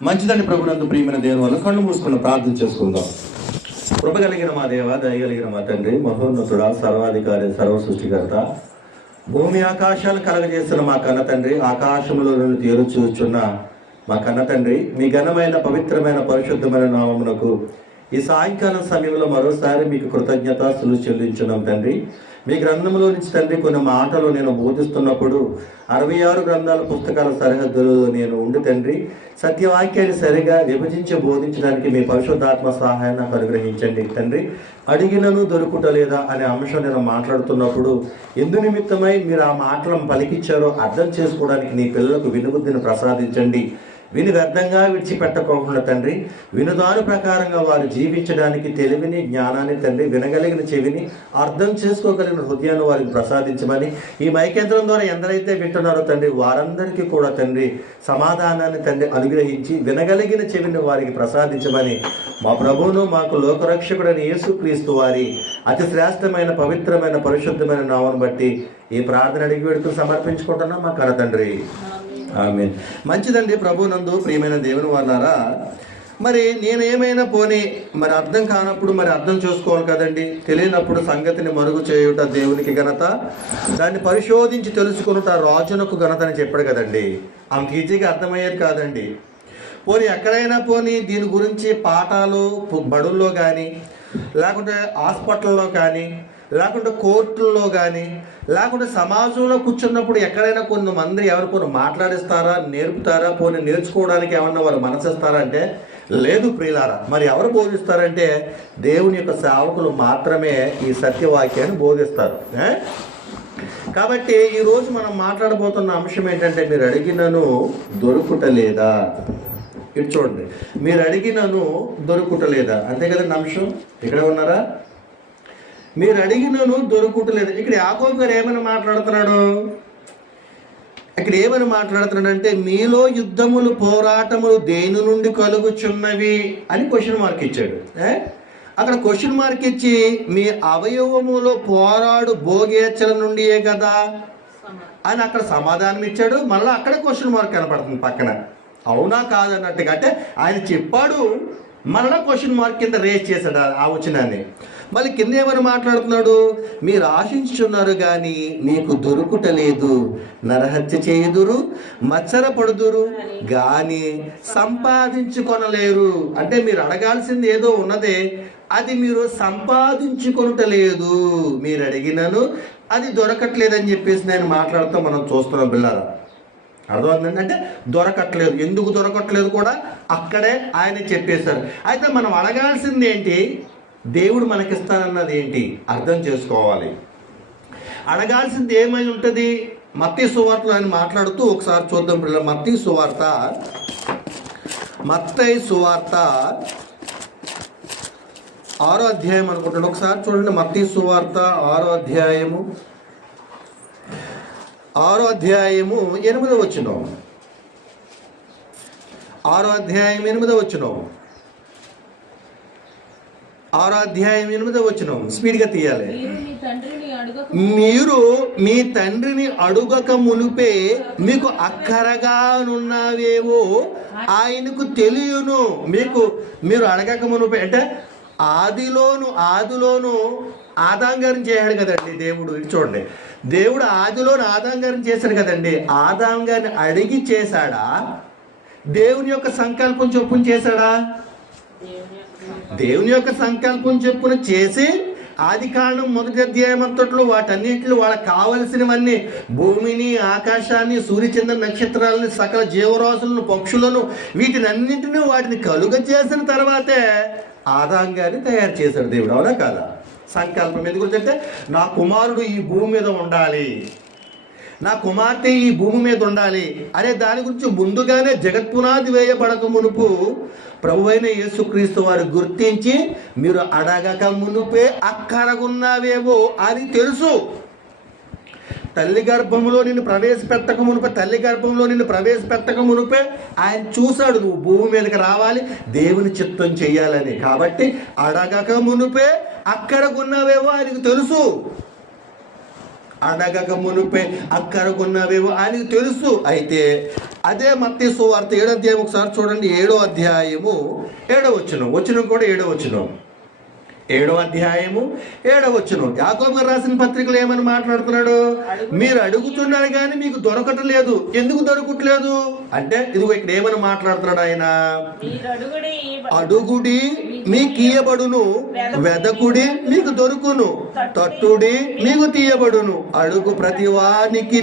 మంచిదండి. ప్రభునందు ప్రియమైన దేవుని వల్ల కళ్ళు మూసుకుని ప్రార్థన చేసుకుందాం. కృప కలిగిన మా దేవ, దయగలిగిన మా తండ్రి, మహోన్నతుడా, సర్వాధికారి, సర్వ సృష్టికర్త, భూమి ఆకాశాలు కలగజేసిన మా కన్న తండ్రి, ఆకాశంలో నుండి తేరు చూచున్న మా కన్న తండ్రి, మీ ఘనమైన పవిత్రమైన పరిశుద్ధమైన నామమునకు ఈ సాయంకాలం సమయంలో మరోసారి మీకు కృతజ్ఞతాస్తులు చెల్లించున్నాం తండ్రి. మీ గ్రంథంలో నుంచి తండ్రి కొన్ని మాటలు నేను బోధిస్తున్నప్పుడు 66 గ్రంథాల పుస్తకాల సరిహద్దులలో నేను ఉండి తండ్రి సత్యవాక్యాన్ని సరిగా విభజించి బోధించడానికి మీ పరిశుద్ధాత్మ సహాయాన్ని నాకు అనుగ్రహించండి తండ్రి. అడిగినను దొరుకుటలేదా అనే అంశం నేను మాట్లాడుతున్నప్పుడు ఎందు నిమిత్తమై మీరు ఆ మాటలను పలికిచ్చారో అర్థం చేసుకోవడానికి నీ పిల్లలకు వినుబుద్ధిని ప్రసాదించండి. విని వ్యర్థంగా విడిచిపెట్టకోకుండా తండ్రి, వినుదాను ప్రకారంగా వారు జీవించడానికి తెలివిని, జ్ఞానాన్ని తండ్రి, వినగలిగిన చెవిని, అర్థం చేసుకోగలిగిన హృదయాన్ని వారికి ప్రసాదించమని, ఈ మైకేంద్రం ద్వారా ఎందరైతే వింటున్నారో తండ్రి వారందరికీ కూడా తండ్రి సమాధానాన్ని తండ్రి అనుగ్రహించి వినగలిగిన చెవిని వారికి ప్రసాదించమని మా ప్రభువును మాకు లోకరక్షకుడైన యేసుక్రీస్తు వారి అతి శ్రేష్టమైన పవిత్రమైన పరిశుద్ధమైన నామను బట్టి ఈ ప్రార్థన అడిగి వేడుకలు సమర్పించుకుంటున్నాం మా కన్న తండ్రి. ఆమేన్. మంచిదండి. ప్రభునందు ప్రియమైన దేవుని వాళ్ళారా, మరి నేనేమైనా పోనీ మరి అర్థం కానప్పుడు మరి అర్థం చేసుకోవాలి కదండి. తెలియనప్పుడు సంగతిని మరుగు చేయుట దేవునికి ఘనత, దాన్ని పరిశోధించి తెలుసుకునుట రాజునకు ఘనత అని చెప్పాడు కదండి. అంత ఈజీగా అర్థమయ్యేది కాదండి. పోనీ ఎక్కడైనా పోనీ దీని గురించి పాఠాలు బడుల్లో కానీ, లేకుంటే హాస్పిటల్లో కానీ, లేకుంటే కోర్టుల్లో కానీ, లేకుంటే సమాజంలో కూర్చున్నప్పుడు ఎక్కడైనా కొంతమంది ఎవరు కొన్ని మాట్లాడిస్తారా, నేర్పుతారా, పోనీ నేర్చుకోవడానికి ఏమన్నా వారు మనసిస్తారా అంటే లేదు ప్రియులారా. మరి ఎవరు బోధిస్తారంటే దేవుని యొక్క సేవకులు మాత్రమే ఈ సత్యవాక్యాన్ని బోధిస్తారు. కాబట్టి ఈరోజు మనం మాట్లాడబోతున్న అంశం ఏంటంటే మీరు అడిగినను దొరుకుటలేదా. ఇటు చూడండి, మీరు అడిగినను దొరుకుటలేదా, అంతే కదండి అంశం. ఇక్కడ ఉన్నారా? మీరు అడిగినను దొరుకుటలేదు. ఇక్కడ యాకోబు గారు ఏమని మాట్లాడుతున్నాడు? ఇక్కడ ఏమని మాట్లాడుతున్నాడంటే మీలో యుద్ధములు పోరాటములు దేని నుండి కలుగుచున్నవి అని క్వశ్చన్ మార్క్ ఇచ్చాడు. అక్కడ క్వశ్చన్ మార్క్ ఇచ్చి మీ అవయవములో పోరాడు భోగేచ్చల నుండియే కదా అని అక్కడ సమాధానం ఇచ్చాడు. మళ్ళీ అక్కడ క్వశ్చన్ మార్క్ కనపడుతుంది పక్కన. అవునా కాదన్నట్టుగా అంటే ఆయన చెప్పాడు, మళ్ళీ క్వశ్చన్ మార్క్ కింద రేస్ చేశాడు ఆ వచనాన్ని. మళ్ళీ కింద ఏమని మాట్లాడుతున్నాడు? మీరు ఆశించున్నారు కానీ మీకు దొరుకుటలేదు, నరహత్య చేయుదురు, మత్సర పడుదురు కానీ సంపాదించుకొనలేరు. అంటే మీరు అడగాల్సింది ఏదో ఉన్నదే, అది మీరు సంపాదించుకొనటలేదు. మీరు అడిగినను అది దొరకట్లేదని చెప్పేసి నేను మాట్లాడుతూ మనం చూస్తున్నాం పిల్లరా. అర్థమవుతుందండి. అంటే దొరకట్లేదు. ఎందుకు దొరకట్లేదు కూడా అక్కడే ఆయన చెప్పేశారు. అయితే మనం అడగాల్సింది ఏంటి? దేవుడు మనకిస్తానన్నది ఏంటి అర్థం చేసుకోవాలి. అడగాల్సింది ఏమై ఉంటుంది? మత్తయి సువార్తలో ఆయన మాట్లాడుతూ ఒకసారి చూద్దాం పిల్లలు. మత్తయి సువార్త 6వ అధ్యాయం అనుకుంటాడు. ఒకసారి చూడండి. మత్తయి సువార్త 6వ అధ్యాయము 8వ అధ్యాయం 8వ వచనం. 6వ అధ్యాయం 8వ వచనం. 6వ అధ్యాయం 8వ వచనం. స్పీడ్గా తీయాలి. మీరు మీ తండ్రిని అడుగక మునిపే మీకు అక్కరగానున్నవేవో ఆయనకు తెలియను. మీరు అడగక మునిపే అంటే ఆదిలోను ఆదాంగారం చేశాడు కదండి దేవుడు. ఇది చూడండి, దేవుడు ఆదిలోను ఆదాంగారం చేశాడు కదండి. ఆదాంగాన్ని అడిగి చేశాడా? దేవుని యొక్క సంకల్పం చొప్పున చేశాడా? దేవుని యొక్క సంకల్పం చొప్పున చేసి ఆది కాండం 1వ అధ్యాయం అంతట్లో వాటన్నింటిలో వాళ్ళకి కావలసినవన్నీ, భూమిని, ఆకాశాన్ని, సూర్యచంద్ర నక్షత్రాలని, సకల జీవరాశులను, పక్షులను, వీటినన్నింటినీ వాటిని కలుగ చేసిన తర్వాతే ఆదాంగాన్ని తయారు చేశాడు దేవుడు. అవునా కాదా? సంకల్పం ఎందుకు అంటే నా కుమారుడు ఈ భూమి మీద ఉండాలి, నా కుమార్తె ఈ భూమి మీద ఉండాలి అనే దాని గురించి ముందుగానే జగత్పునాది వేయబడక మునుపు ప్రభువైన యేసుక్రీస్తు వారు గుర్తించి మీరు అడగక మునుపే అక్కరగున్నావేమో అని తెలుసు. తల్లి గర్భంలో నిన్ను ప్రవేశపెట్టక మునుపే ఆయన చూశాడు నువ్వు భూమి మీదకి రావాలి, దేవుని చిత్తం చేయాలని. కాబట్టి అడగక మునుపే అక్కడకున్నావేమో ఆయనకు తెలుసు. అడగక మునుపే అక్కరకున్నవేవో ఆయనకు తెలుసు. అయితే అదే మత్తయి సువార్త 7వ అధ్యాయం ఒకసారి చూడండి. 7వ అధ్యాయము 7వ వచనం కూడా 7వ వచనం. 7వ అధ్యాయము 7వ వచనం. యాకోబు గారు రాసిన పత్రికలు ఏమని మాట్లాడుతున్నాడు? మీరు అడుగుతున్నారు కానీ మీకు దొరకట్లేదు. ఎందుకు దొరకట్లేదు అంటే ఇదిగో ఇక్కడ ఏమని మాట్లాడుతున్నాడు ఆయన? అడుగుడి మీకు ఇయ్యబడును, వెదకుడి మీకు దొరుకును, తట్టుడి మీకు తీయబడును. అడుగు ప్రతి వానికి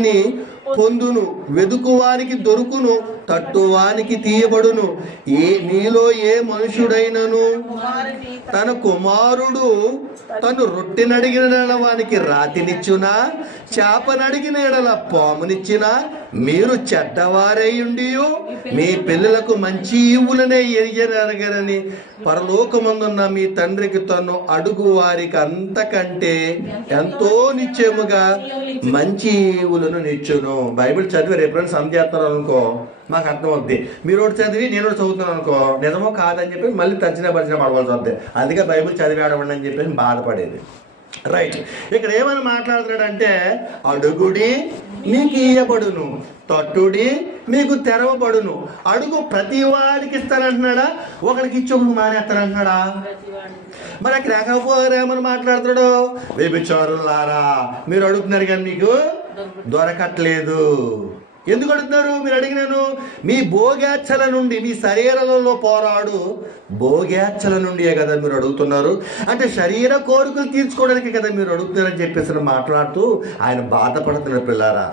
పొందును, వెదుకువానికి దొరుకును, తట్టువానికి తీయబడును. నీలో ఏ మనుషుడైనను తన కుమారుడు తను రొట్టెనడిగిన వానికి రాతినిచ్చునా, చేపనడిగిన ఎడల పామునిచ్చినా, మీరు చెడ్డవారయ్యుండి మీ పిల్లలకు మంచి ఈవులనే ఎరగరని పరలోకమందున్న మీ తండ్రికి తను అడుగు వారికి అంతకంటే ఎంతో నిశ్చయముగా మంచి ఈవులను నిచ్చును. బైబిల్ చదివి ఎప్పుడైనా సంధ్యాత్తారు అనుకో మాకు అర్థం అవుద్ది. మీరు ఒకటి చదివి నేను ఒకటి చదువుతున్నాను అనుకో నిజమో కాదని చెప్పి మళ్ళీ తర్జన భర్జన పడవలసి వద్ది. అందుకే బైబిల్ చదివి ఆడవండి అని చెప్పేసి బాధపడేది. రైట్. ఇక్కడ ఏమని మాట్లాడుతున్నాడంటే అడుగుడి మీకు ఇయ్యబడును, తట్టుడి మీకు తెరవబడును. అడుగు ప్రతి వారికి ఇస్తానంటున్నాడా? ఒకరికి ఇచ్చి ఒకరికి మానేస్తానంటున్నాడా? మరి అక్కడ లేకపోతే ఏమని మాట్లాడుతున్నాడు? వ్యభిచారులారా మీరు అడుగుతున్నారు కానీ మీకు దొరకట్లేదు. ఎందుకు అడుగుతున్నారు? మీరు అడిగినాను మీ భోగేచ్ఛల నుండి, మీ శరీరాలలో పోరాడు భోగేచ్ఛల నుండియే కదా మీరు అడుగుతున్నారు. అంటే శరీర కోరికలు తీర్చుకోవడానికి కదా మీరు అడుగుతున్నారని చెప్పేసి మాట్లాడుతూ ఆయన బాధపడుతున్నారు. పిల్లారా,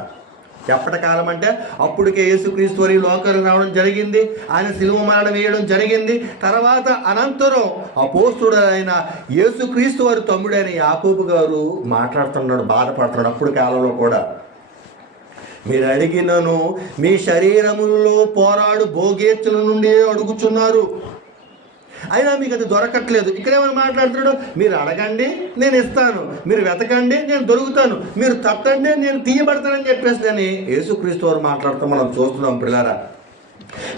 ఎప్పటి కాలం అంటే అప్పటికే యేసుక్రీస్తు వారి లోకానికి రావడం జరిగింది, ఆయన శిలువ మరణం వేయడం జరిగింది. తర్వాత అనంతరం అపోస్తుడు అయిన యేసుక్రీస్తు వారి తమ్ముడైన యాకోబు గారు మాట్లాడుతున్నాడు, బాధపడుతున్నాడు. అప్పుడు కాలంలో కూడా మీరు అడిగినను మీ శరీరములో పోరాడు భోగేచ్ఛల నుండి అడుగుచున్నారు, అయినా మీకు అది దొరకట్లేదు. ఇక్కడేమైనా మాట్లాడుతున్నాడు? మీరు అడగండి నేను ఇస్తాను, మీరు వెతకండి నేను దొరుకుతాను, మీరు తట్టండి నేను తీయబడతానని చెప్పేసి నేను యేసుక్రీస్తు వారు మాట్లాడుతాం మనం చూస్తున్నాం. పిల్లారా,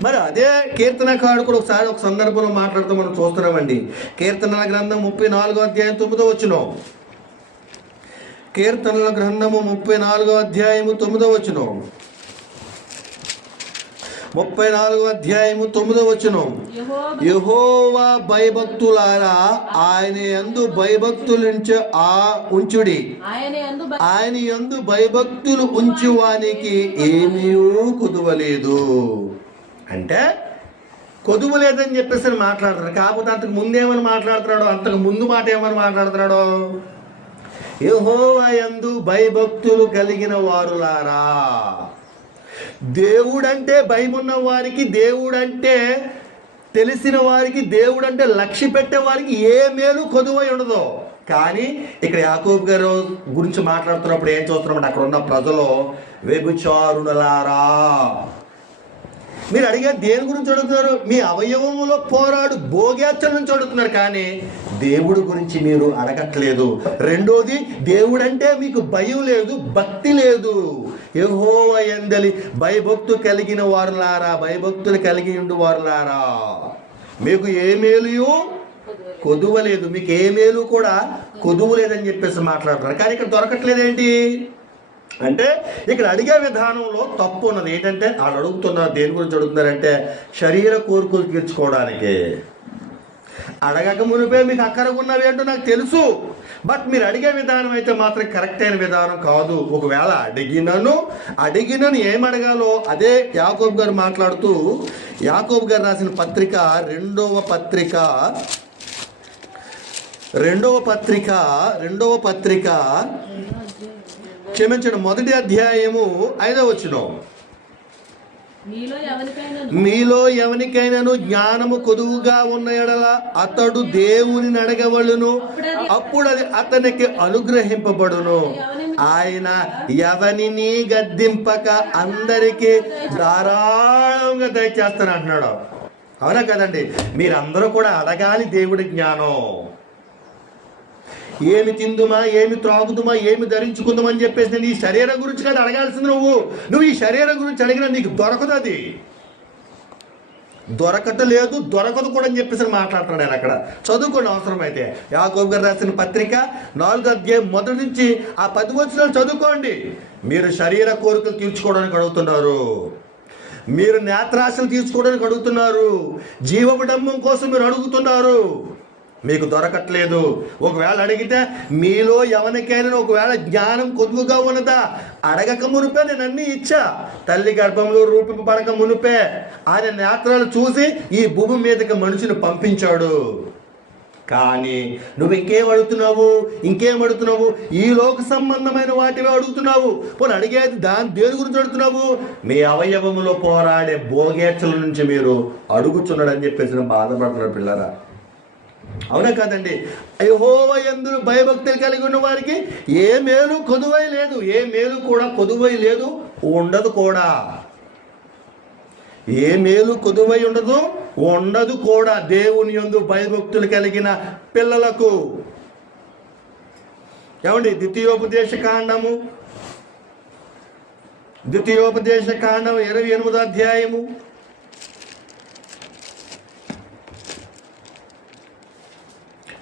మరి అదే కీర్తనకారుడు కూడా ఒకసారి ఒక సందర్భంలో మాట్లాడుతూ మనం చూస్తున్నామండి. కీర్తనల గ్రంథం 34వ అధ్యాయం 9వ వచనం. కీర్తనల గ్రంథము 34వ అధ్యాయము 9వ వచనం. 34వ అధ్యాయము 9వ వచనం. యెహోవా భయభక్తులారా ఆయన యందు ఉంచుడి, ఆయన యందు భయభక్తులు ఉంచువానికి ఏమీ కొదువలేదు. అంటే కొదువు లేదని చెప్పేసి మాట్లాడుతున్నాడు. కాకపోతే అంతకు ముందేమని మాట్లాడుతున్నాడు? అంతకు ముందు మాట ఏమని మాట్లాడుతున్నాడు? యెహోవా యందు భయభక్తులు కలిగిన వారులారా. దేవుడంటే భయమున్న వారికి, దేవుడంటే తెలిసిన వారికి, దేవుడంటే లక్ష్య పెట్టే వారికి ఏ మేలు కొదువై ఉండదు. కానీ ఇక్కడ యాకోబు గారు గురించి మాట్లాడుతున్నప్పుడు ఏం చూస్తున్నామంటే అక్కడ ఉన్న ప్రజలు వ్యభిచారులారా. మీరు అడిగే దేని గురించి అడుగుతున్నారు? మీ అవయవములో పోరాడు భోగేచ్ఛల నుంచి అడుగుతున్నారు, కానీ దేవుడు గురించి మీరు అడగట్లేదు. రెండోది, దేవుడంటే మీకు భయం లేదు, భక్తి లేదు. యెహోవా యందలి భయభక్తు కలిగిన వారులారా, భయభక్తులు కలిగి ఉండు వారులారా, మీకు ఏ మేలు కొదువలేదు, మీకు ఏ మేలు కూడా కొదువు లేదని చెప్పేసి మాట్లాడుతున్నారు. కానీ ఇక్కడ దొరకట్లేదేంటి అంటే ఇక్కడ అడిగే విధానంలో తప్పు ఉన్నది. ఏంటంటే వాళ్ళు అడుగుతున్నారు, దేని గురించి అడుగుతున్నారంటే శరీర కోరికలు తీర్చుకోవడానికి. అడగక మునిపే మీకు అక్కరకున్నవి ఏంటో నాకు తెలుసు, బట్ మీరు అడిగే విధానం అయితే మాత్రం కరెక్ట్ అయిన విధానం కాదు. ఒకవేళ అడిగినను ఏమడగాలో అదే యాకోబు గారు మాట్లాడుతూ, యాకోబు గారు రాసిన పత్రిక రెండవ పత్రిక క్షమించండి, 1వ అధ్యాయము 5వ వచనం. మీలో ఎవనికైనాను జ్ఞానము కొదువుగా ఉన్న ఎడల అతడు దేవుని అడగవలెను, అప్పుడు అది అతనికి అనుగ్రహింపబడును. ఆయన ఎవనిని గద్దింపక అందరికీ ధారాళంగా దయచేస్తాను అంటున్నాడు. అవునా కదండి? మీరందరూ కూడా అడగాలి దేవుడి జ్ఞానం. ఏమి తిందుమా, ఏమి త్రాగుదుమా, ఏమి ధరించుకుందామని చెప్పేసి నీ శరీరం గురించి కాదు అడగాల్సింది. నువ్వు ఈ శరీరం గురించి అడిగినా నీకు దొరకదు. అది దొరకట్లేదు, దొరకదు కూడా అని చెప్పేసి మాట్లాడుతున్నాడు ఆయన అక్కడ. చదువుకోండి అవసరమైతే. యాకోబు గారు రాసిన పత్రిక 4వ అధ్యాయం మొదటి నుంచి ఆ 10 వచనాలు చదువుకోండి. మీరు శరీర కోరికలు తీర్చుకోవడానికి అడుగుతున్నారు, మీరు నేత్రాశలు తీర్చుకోవడానికి అడుగుతున్నారు, జీవబిడంబం కోసం మీరు అడుగుతున్నారు, మీకు దొరకట్లేదు. ఒకవేళ అడిగితే మీలో ఎవరికైనా ఒకవేళ జ్ఞానం కొద్దుగా ఉన్నదా, అడగక మునిపే నేను అన్నీ ఇచ్చా. తల్లి గర్భంలో రూపింపబడక మునిపే ఆయన నేత్రాలు చూసి ఈ భూమి మీదకి మనిషిని పంపించాడు. కానీ నువ్వు ఇంకేం అడుగుతున్నావు? ఈ లోక సంబంధమైన వాటివే అడుగుతున్నావు. పోనీ అడిగేది దేని గురించి అడుగుతున్నావు? మీ అవయవములో పోరాడే భోగేచ్ఛల నుంచి మీరు అడుగుతున్నాడు అని చెప్పేసి బాధపడుతున్నాడు పిల్లరా. అవునా కాదండి? యెహోవా యందు భయభక్తులు కలిగి ఉన్న వారికి ఏ మేలు కొదువై లేదు, ఏ మేలు కూడా కొదువై లేదు, ఉండదు కూడా. ఏ మేలు కొదువై ఉండదు కూడా దేవుని యందు భయభక్తులు కలిగిన పిల్లలకు. ఏమండి? ద్వితీయోపదేశ కాండము 28వ అధ్యాయము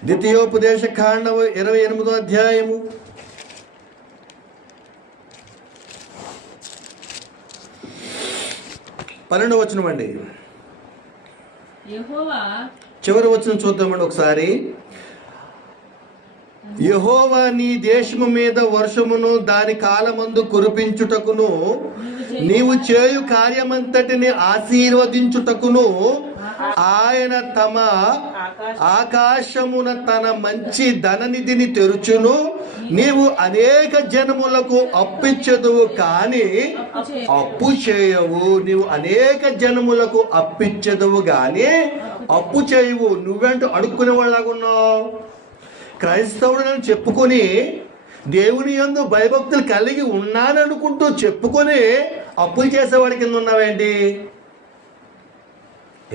28వ అధ్యాయము 12వ వచనం అండి. చివరి వచనం చూద్దామండి ఒకసారి. యెహోవా నీ దేశము మీద వర్షమును దాని కాలమందు కురిపించుటకును నీవు చేయు కార్యమంతటిని ఆశీర్వదించుటకును ఆయన తమ ఆకాశమున తన మంచి ధననిధిని తెరుచును. నీవు అనేక జనములకు అప్పిచ్చెదవు కానీ అప్పు చేయవు. నీవు అనేక జనములకు అప్పిచ్చెదవు కానీ అప్పు చేయవు. నువ్వేంటో అడుక్కునే వాళ్ళగా ఉన్నావు. క్రైస్తవుడని చెప్పుకొని దేవుని యందు భయభక్తులు కలిగి ఉన్నాననుకుంటూ చెప్పుకొని అప్పులు చేసేవాడి కింద ఉన్నావేంటి?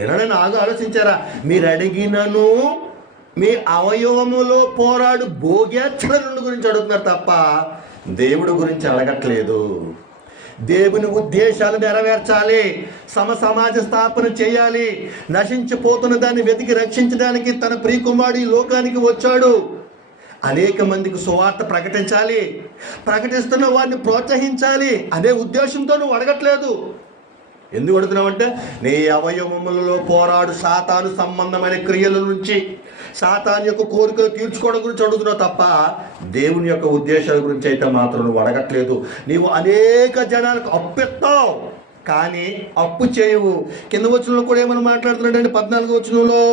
ఎవరైనా ఆలోచించారా? మీరు అడిగినను మీ అవయవములో పోరాడు భోగ్యాచ్ఛల గురించి అడుగుతున్నారు తప్ప దేవుడి గురించి అడగట్లేదు. దేవుని ఉద్దేశాలు నెరవేర్చాలి, సమాజ స్థాపన చేయాలి, నశించిపోతున్న దాన్ని వెతికి రక్షించడానికి తన ప్రియకుమారుడు ఈ లోకానికి వచ్చాడు. అనేక మందికి సువార్త ప్రకటించాలి, ప్రకటిస్తున్న వారిని ప్రోత్సహించాలి అనే ఉద్దేశంతో నువ్వు అడగట్లేదు. ఎందుకు అడుగుతున్నావంటే నీ అవయవములలో పోరాడు సాతాను సంబంధమైన క్రియల నుంచి, సాతాను యొక్క కోరికలు తీర్చుకోవడం గురించి అడుగుతున్నావు తప్ప దేవుని యొక్క ఉద్దేశాల గురించి అయితే మాత్రం నువ్వు అడగట్లేదు. నీవు అనేక జనాలకు అప్పిస్తావు కానీ అప్పు చేయవు. కింద వచనంలో కూడా ఏమని మాట్లాడుతున్నాడంటే 14వ వచనంలో,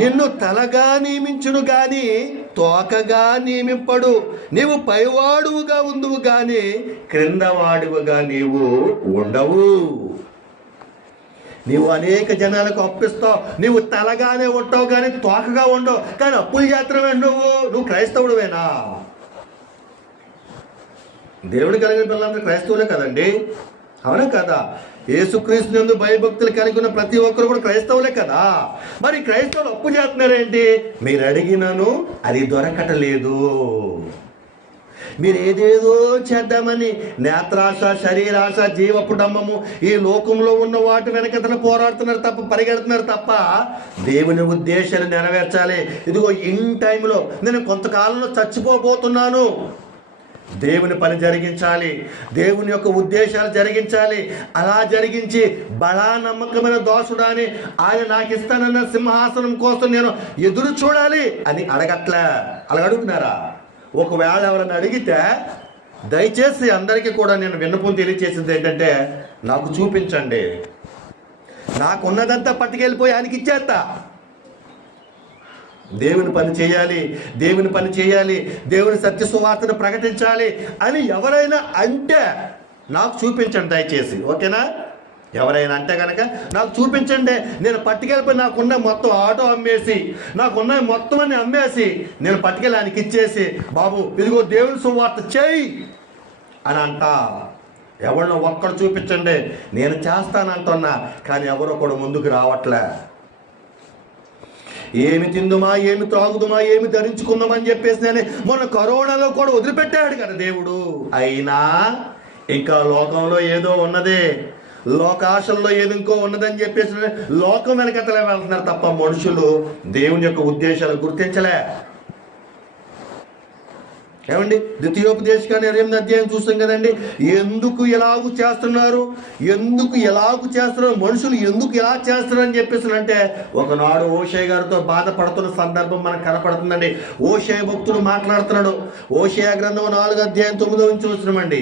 నిన్ను తలగా నియమించును గాని తోకగా నియమింపడు. నీవు పైవాడువుగా ఉండువు గాని క్రిందవాడువుగా నీవు ఉండవు. నీవు అనేక జనాలకు అప్పిస్తావు, నీవు తలగానే ఉంటావు కానీ తోకగా ఉండవు. కానీ అప్పులు చేస్తున్నావే నువ్వు క్రైస్తవుడువేనా? దేవుడు కలిగిన పిల్లలందరూ క్రైస్తవులే కదండి, అవునా కదా? యేసుక్రీస్తు యందు భయభక్తులు కలిగి ఉన్న ప్రతి ఒక్కరు కూడా క్రైస్తవులే కదా. మరి క్రైస్తవులు అప్పు చేస్తున్నారేంటి? మీరు అడిగినను అది దొరకటలేదు. మీరు ఏదేదో చేద్దామని నేత్రాశ, శరీరాశ, జీవపుడంబము ఈ లోకంలో ఉన్న వాటి వెనకతను పోరాడుతున్నారు తప్ప, పరిగెడుతున్నారు తప్ప దేవుని ఉద్దేశాన్ని నెరవేర్చాలి. ఇదిగో ఇన్ టైంలో నేను కొంతకాలంలో చచ్చిపోబోతున్నాను, దేవుని పని జరిగించాలి, దేవుని యొక్క ఉద్దేశాలు జరిగించాలి. అలా జరిగించి బలా నమ్మకమైన దోషుడాని ఆయన నాకు ఇస్తానన్న సింహాసనం కోసం నేను ఎదురు చూడాలి అని అడగట్లే. అలా అడుగుతున్నారా? ఒకవేళ ఎవరైనా అడిగితే దయచేసి అందరికీ కూడా నేను విన్నపం తెలియచేసింది ఏంటంటే, నాకు చూపించండి, నాకున్నదంతా పట్టుకెళ్ళిపోయి ఆయనకి ఇచ్చేస్తా. దేవుని పని చేయాలి, దేవుని పని చేయాలి, దేవుని సత్య సువార్తను ప్రకటించాలి అని ఎవరైనా అంటే నాకు చూపించండి దయచేసి. ఓకేనా? ఎవరైనా అంటే కనుక నాకు చూపించండి, నేను పట్టుకెళ్ళిపోయి నాకున్న మొత్తం ఆటో అమ్మేసి, నాకున్న మొత్తం అన్ని అమ్మేసి నేను పట్టుకెళ్ళి ఆయనకి ఇచ్చేసి, బాబు ఇదిగో దేవుని సువార్త చేయి అని అంట. ఎవరినో ఒక్కడు చూపించండి, నేను చేస్తానంటున్నా. కానీ ఎవరో కూడా ముందుకు రావట్లే. ఏమి తిందుమా, ఏమి త్రాగుదుమా, ఏమి ధరించుకుందామని చెప్పేసి నేను మొన్న కరోనాలో కూడా వదిలిపెట్టాడు కదా దేవుడు. అయినా ఇంకా లోకంలో ఏదో ఉన్నది, లోకాశల్లో ఏదింకో ఉన్నదని చెప్పేసి లోకం వెనకతలే వెళ్తున్నారు తప్ప మనుషులు దేవుని యొక్క ఉద్దేశాలు గుర్తించలే. ఏమండి, ద్వితీయోపదేశకాండం 8వ అధ్యాయం చూస్తాం కదండి. ఎందుకు ఎలాగూ చేస్తున్నారు, మనుషులు ఎందుకు ఇలా చేస్తున్నారు అని చెప్పేసి అంటే ఒకనాడు ఓషయ గారితో బాధపడుతున్న సందర్భం మనకు కనపడుతుందండి. ఓషయ భక్తుడు మాట్లాడుతున్నాడు. ఓషయ గ్రంథం 4వ అధ్యాయం 9వ వచనమండి.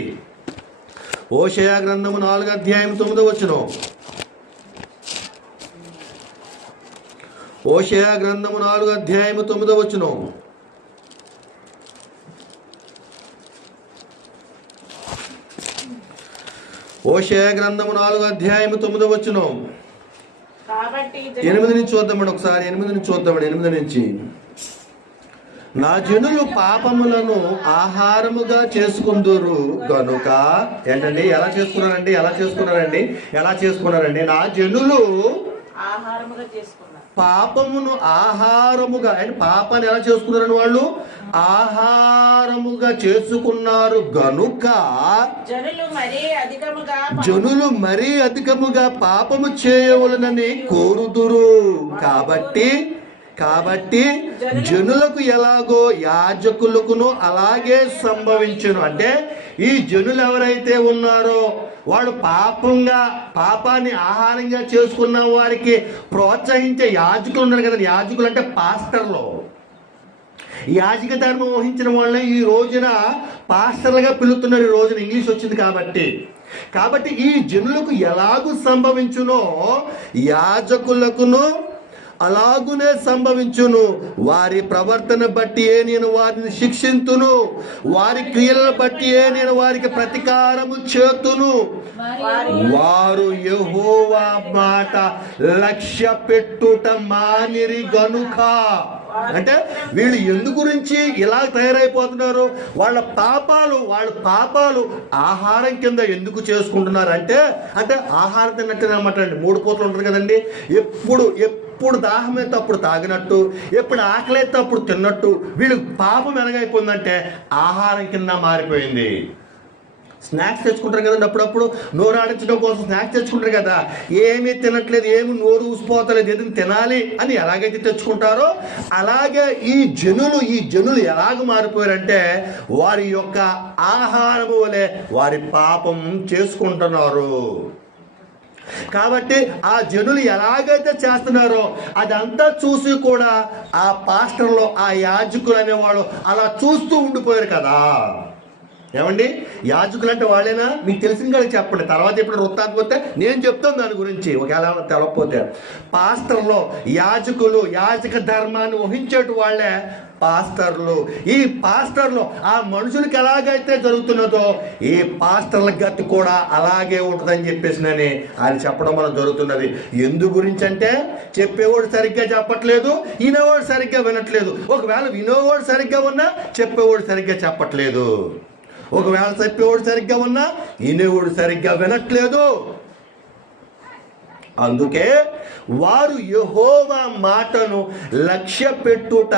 ఓషయ గ్రంథము 4వ అధ్యాయం 9వ వచనం. ఓషయ గ్రంథము 4వ అధ్యాయం 9వ వచనం. ఓషయ గ్రంథము 4వ అధ్యాయం 9వ వచనం. 8 నుంచి చూద్దామండి ఒకసారి. 8 నుంచి. నా జనులు పాపములను ఆహారముగా చేసుకుందురు గనుక. ఏంటండి, ఎలా చేసుకున్నారండి? నా జనులు పాపమును ఆహారముగా, అంటే పాపాన్ని ఎలా చేసుకున్నారని వాళ్ళు ఆహారముగా చేసుకున్నారు గనుక జనులు మరీ అధికముగా పాపము చేయవలనని కోరుదురు. కాబట్టి జనులకు ఎలాగో యాజకులకును అలాగే సంభవించును. అంటే ఈ జనులు ఎవరైతే ఉన్నారో వాడు పాపాన్ని ఆహారంగా చేసుకున్న వారికి ప్రోత్సహించే యాజకులు ఉన్నారు కదండి. యాజకులు అంటే పాస్టర్లు. యాజక ధర్మం వహించిన వాళ్ళని ఈ రోజున పాస్టర్లుగా పిలుస్తున్నారు. ఈ రోజున ఇంగ్లీష్ వచ్చింది కాబట్టి ఈ జనులకు ఎలాగూ సంభవించునో యాజకులకును అలాగునే సంభవించును. వారి ప్రవర్తన బట్టియే నేను వారిని శిక్షింతును, వారి క్రియలను బట్టియే నేను వారికి ప్రతీకారము చేతును. వారు యెహోవా మాట లక్ష్య పెట్టుట మానిరి గనుక. అంటే వీళ్ళు ఎందు గురించి ఇలా తయారైపోతున్నారు? వాళ్ళ పాపాలు ఆహారం కింద ఎందుకు చేసుకుంటున్నారు అంటే ఆహారం తిన్నట్టు అనమాట అండి. 3 పూటలు ఉంటుంది కదండి. ఎప్పుడు దాహం అయితే అప్పుడు తాగినట్టు, ఎప్పుడు ఆకలి అయితే అప్పుడు తిన్నట్టు వీళ్ళు పాపం ఎలాగైపోయిందంటే ఆహారం కింద మారిపోయింది. స్నాక్స్ తెచ్చుకుంటారు కదండి, అప్పుడప్పుడు నోరు ఆడించడం కోసం స్నాక్స్ తెచ్చుకుంటారు కదా. ఏమీ తినట్లేదు, ఏమి నోరు ఊసిపోతలేదు, ఏదైనా తినాలి అని ఎలాగైతే తెచ్చుకుంటారో అలాగే ఈ జనులు ఎలాగ మారిపోయారంటే వారి యొక్క ఆహారము వలె వారి పాపం చేసుకుంటున్నారు. కాబట్టి ఆ జనులు ఎలాగైతే చేస్తున్నారో అదంతా చూసి కూడా ఆ పాస్టర్లు, ఆ యాజకులు అనేవాళ్ళు అలా చూస్తూ ఉండిపోయారు కదా. ఏమండి, యాజకులు అంటే వాళ్ళేనా? మీకు తెలిసిన కదా చెప్పండి. తర్వాత ఎప్పుడు వృత్తాంతం పోతే నేను చెప్తాను దాని గురించి, ఒకవేళ తెలవకపోతే. పాస్టర్లు, యాజకులు, యాజక ధర్మాన్ని వహించేటు వాళ్ళే పాస్టర్లు. ఈ పాస్టర్లు ఆ మనుషులకి ఎలాగైతే జరుగుతున్నదో ఈ పాస్టర్ల గతి కూడా అలాగే ఉంటుందని చెప్పేసి ఆయన చెప్పడం మనం జరుగుతున్నది. ఎందు గురించి అంటే చెప్పేవాడు సరిగ్గా చెప్పట్లేదు, వినేవాడు సరిగ్గా వినట్లేదు. ఒకవేళ వినేవాడు సరిగ్గా ఉన్నా చెప్పేవాడు సరిగ్గా చెప్పట్లేదు. ఒకవేళ చెప్పేవాడు సరిగ్గా ఉన్నా వినేవాడు సరిగ్గా వినట్లేదు. అందుకే వారు యెహోవా మాటను లక్ష్య పెట్టుట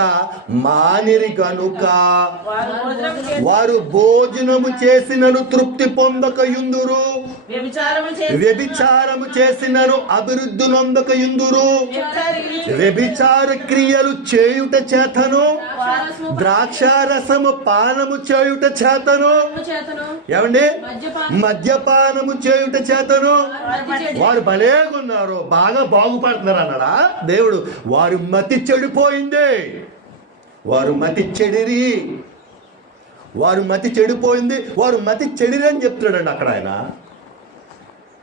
మానిరి గనుక వారు భోజనము చేసినను తృప్తి పొందకయుందురు, వ్యభిచారము చేసినను అభివృద్ధి నొందకయుందురు. వ్యభిచార క్రియలు చేయుట చేతను, ద్రాక్షారసము పానము చేయుట చేతను, ఏమండి మద్యపానము చేయుట చేతను వారు భలేగున్నారు, బాగా బాగుపడుతున్నారు అన్నాడా దేవుడు. వారు మతి చెడిపోయింది, వారు మతి చెడిపోయింది, వారు మతి చెడిరి అని చెప్తున్నాడండి అక్కడ ఆయన.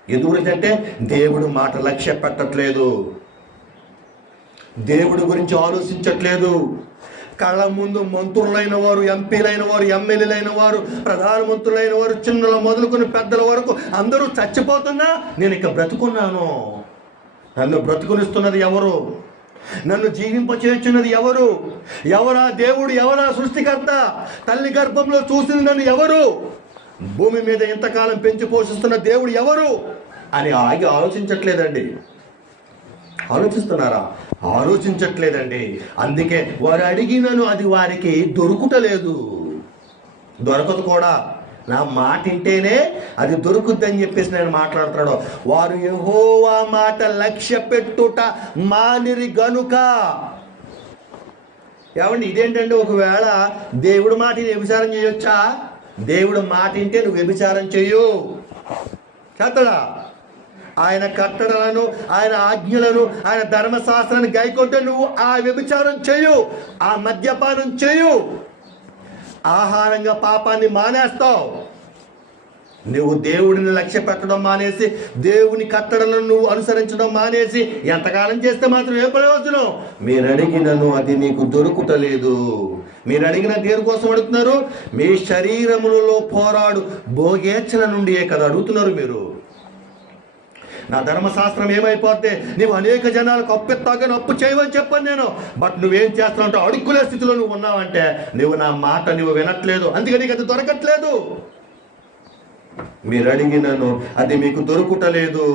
ఎందుకంటే దేవుడు మాట లక్ష్య పెట్టట్లేదు, దేవుడి గురించి ఆలోచించట్లేదు. కళ్ళ ముందు మంత్రులైన వారు, ఎంపీలైన వారు, ఎమ్మెల్యేలైన వారు, ప్రధానమంత్రులైన వారు, చిన్నల మొదలుకొని పెద్దల వరకు అందరూ చచ్చిపోతున్నా నేను ఇక బ్రతుకున్నాను. నన్ను బ్రతుకునిస్తున్నది ఎవరు? నన్ను జీవింపచేస్తున్నది ఎవరు? ఎవరా దేవుడు? ఎవరా సృష్టికర్త? తల్లి గర్భంలో చూసింది నన్ను ఎవరు? భూమి మీద ఇంతకాలం పెంచి పోషిస్తున్న దేవుడు ఎవరు అని ఆలోచించట్లేదండి. ఆలోచిస్తున్నారా? ఆలోచించట్లేదండి. అందుకే వారు అడిగినను అది వారికి దొరకదు కూడా. నా మాట వింటేనే అది దొరుకుద్దని చెప్పేసి నేను మాట్లాడుతున్నాడు. వారు యెహోవా మాట లక్ష్య పెట్టుట మానిరి గనుక. ఏమండి ఇదేంటంటే, ఒకవేళ దేవుడు మాట వ్యభిచారం చేయొచ్చా? దేవుడు మాట వింటే నువ్వు వ్యభిచారం చెయ్యు చేస్తాడా? ఆయన కట్టడలను, ఆయన ఆజ్ఞలను, ఆయన ధర్మశాస్త్రాన్ని గైకొంటే నువ్వు ఆ వ్యభిచారం చేయు, ఆ మద్యపానం చేయు, ఆహారంగా పాపాన్ని మానేస్తావు. నువ్వు దేవుడిని లక్ష్య పెట్టడం మానేసి, దేవుని కట్టడలను నువ్వు అనుసరించడం మానేసి ఎంతకాలం చేస్తే మాత్రం ఏ ప్రయోజనం? మీరు అడిగినను అది మీకు దొరుకుటలేదు. మీరు అడిగిన దేని కోసం అడుగుతున్నారు? మీ శరీరములలో పోరాడు భోగేచ్ఛల నుండియే కదా అడుగుతున్నారు మీరు. నా ధర్మశాస్త్రం ఏమైపోతే నువ్వు అనేక జనాలకు అప్పెత్తాగానే అప్పు చేయవని చెప్పాను నేను. బట్ నువ్వేం చేస్తున్నావు? అడుక్కునే స్థితిలో నువ్వు ఉన్నావంటే నువ్వు నా మాట నువ్వు వినట్లేదు, అందుకని నీకు అది దొరకట్లేదు. మీరు అడిగినను అది మీకు దొరుకుటలేదు.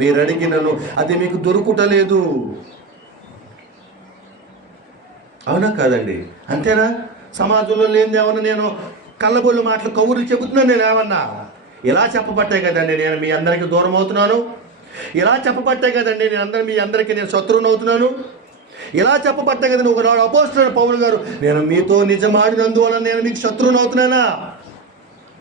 మీరు అడిగినను అది మీకు దొరుకుటలేదు. అవునా కాదండి? అంతేనా? సమాజంలో లేని ఏమన్నా నేను కళ్ళబొల్లు మాటలు కౌరులు చెబుతున్నాను. నేను ఏమన్నా ఇలా చెప్పబట్టే కదండి నేను మీ అందరికీ దూరం అవుతున్నాను. ఇలా చెప్పబట్టే కదండి మీ అందరికీ నేను శత్రువుని అవుతున్నాను. ఇలా చెప్పబట్టే కదండి ఒకనాడు అపోస్తలుడైన పౌలు గారు, నేను మీతో నిజమాడినందువల్ల నేను మీకు శత్రువుని అవుతున్నానా?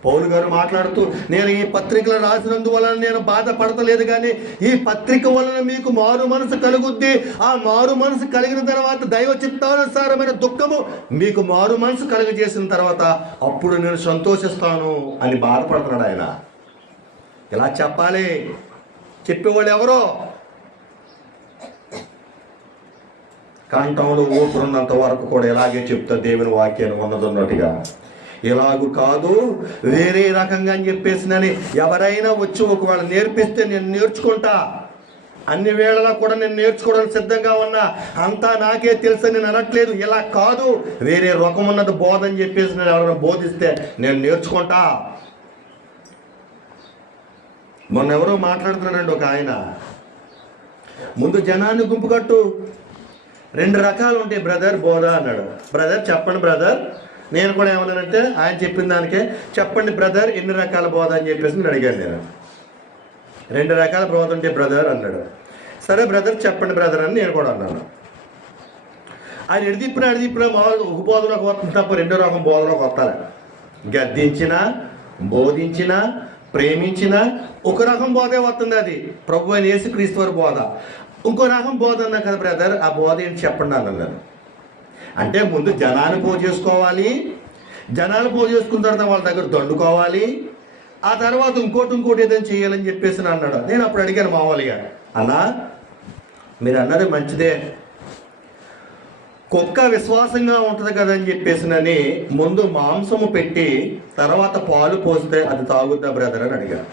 పౌలు గారు మాట్లాడుతూ, నేను ఈ పత్రికలు రాసినందువలన నేను బాధపడతలేదు, కానీ ఈ పత్రిక వలన మీకు మారు మనసు కలుగుద్ది. ఆ మారు మనసు కలిగిన తర్వాత దైవ చిత్తానుసారమైన దుఃఖము మీకు మారు మనసు కలుగజేసిన తర్వాత అప్పుడు నేను సంతోషిస్తాను అని బాధపడుతున్నాడు ఆయన. ఇలా చెప్పాలి. చెప్పేవాళ్ళు ఎవరో? కంఠంలో ఊపిరున్నంత వరకు కూడా ఇలాగే చెప్తా దేవుని వాక్యాన్ని ఉన్నదన్నట్టుగా. ఇలాగూ కాదు, వేరే రకంగా అని చెప్పేసినని ఎవరైనా వచ్చి ఒకవేళ నేర్పిస్తే నేను నేర్చుకుంటా, అన్ని వేళలా కూడా నేను నేర్చుకోవడానికి సిద్ధంగా ఉన్నా, అంతా నాకే తెలుసు నేను అనట్లేదు. ఇలా కాదు, వేరే రకం ఉన్నది బోధ అని చెప్పేసి నేను ఎవరైనా బోధిస్తే నేను నేర్చుకుంటా. మొన్న ఎవరో మాట్లాడుతున్నాడండి ఒక ఆయన, ముందు జనాన్ని గుంపు కట్టు, 2 రకాలు ఉంటాయి బ్రదర్ బోధ అన్నాడు. బ్రదర్ చెప్పండి బ్రదర్. నేను కూడా ఏమన్నానంటే ఆయన చెప్పిన దానికే చెప్పండి బ్రదర్ ఎన్ని రకాల బోధ అని చెప్పేసి నేను అడిగాను. నేను 2 రకాల బోధ ఉంటే బ్రదర్ అన్నాడు. సరే బ్రదర్ చెప్పండి బ్రదర్ అని నేను కూడా అన్నాను. ఆయన ఎడిదిప్పిన మామూలుగా ఒక బోధలోకి వస్తుంది తప్ప 2వ రకం బోధలోకి వస్తారా? గద్దించినా, బోధించినా, ప్రేమించినా ఒక రకం బోధే వస్తుంది. అది ప్రభు అయిన యేసుక్రీస్తు వారి బోధ. ఇంకో రకం బోధ అన్నా కదా బ్రదర్, ఆ బోధ ఏంటి చెప్పండి అన్నాను. అంటే ముందు జనాన్ని పోగు చేసుకోవాలి, జనాలు పోగు చేసుకున్న తర్వాత వాళ్ళ దగ్గర దండుకోవాలి, ఆ తర్వాత ఇంకోటి ఏదైనా చేయాలని చెప్పేసి అన్నాడు. నేను అప్పుడు అడిగాను మామూలుగా, అన్నా మీరు అన్నది మంచిదే, కుక్క విశ్వాసంగా ఉంటుంది కదని చెప్పేసినని ముందు మాంసము పెట్టి తర్వాత పాలు పోస్తే అది తాగుద్దా బ్రదర్ అని అడిగాను.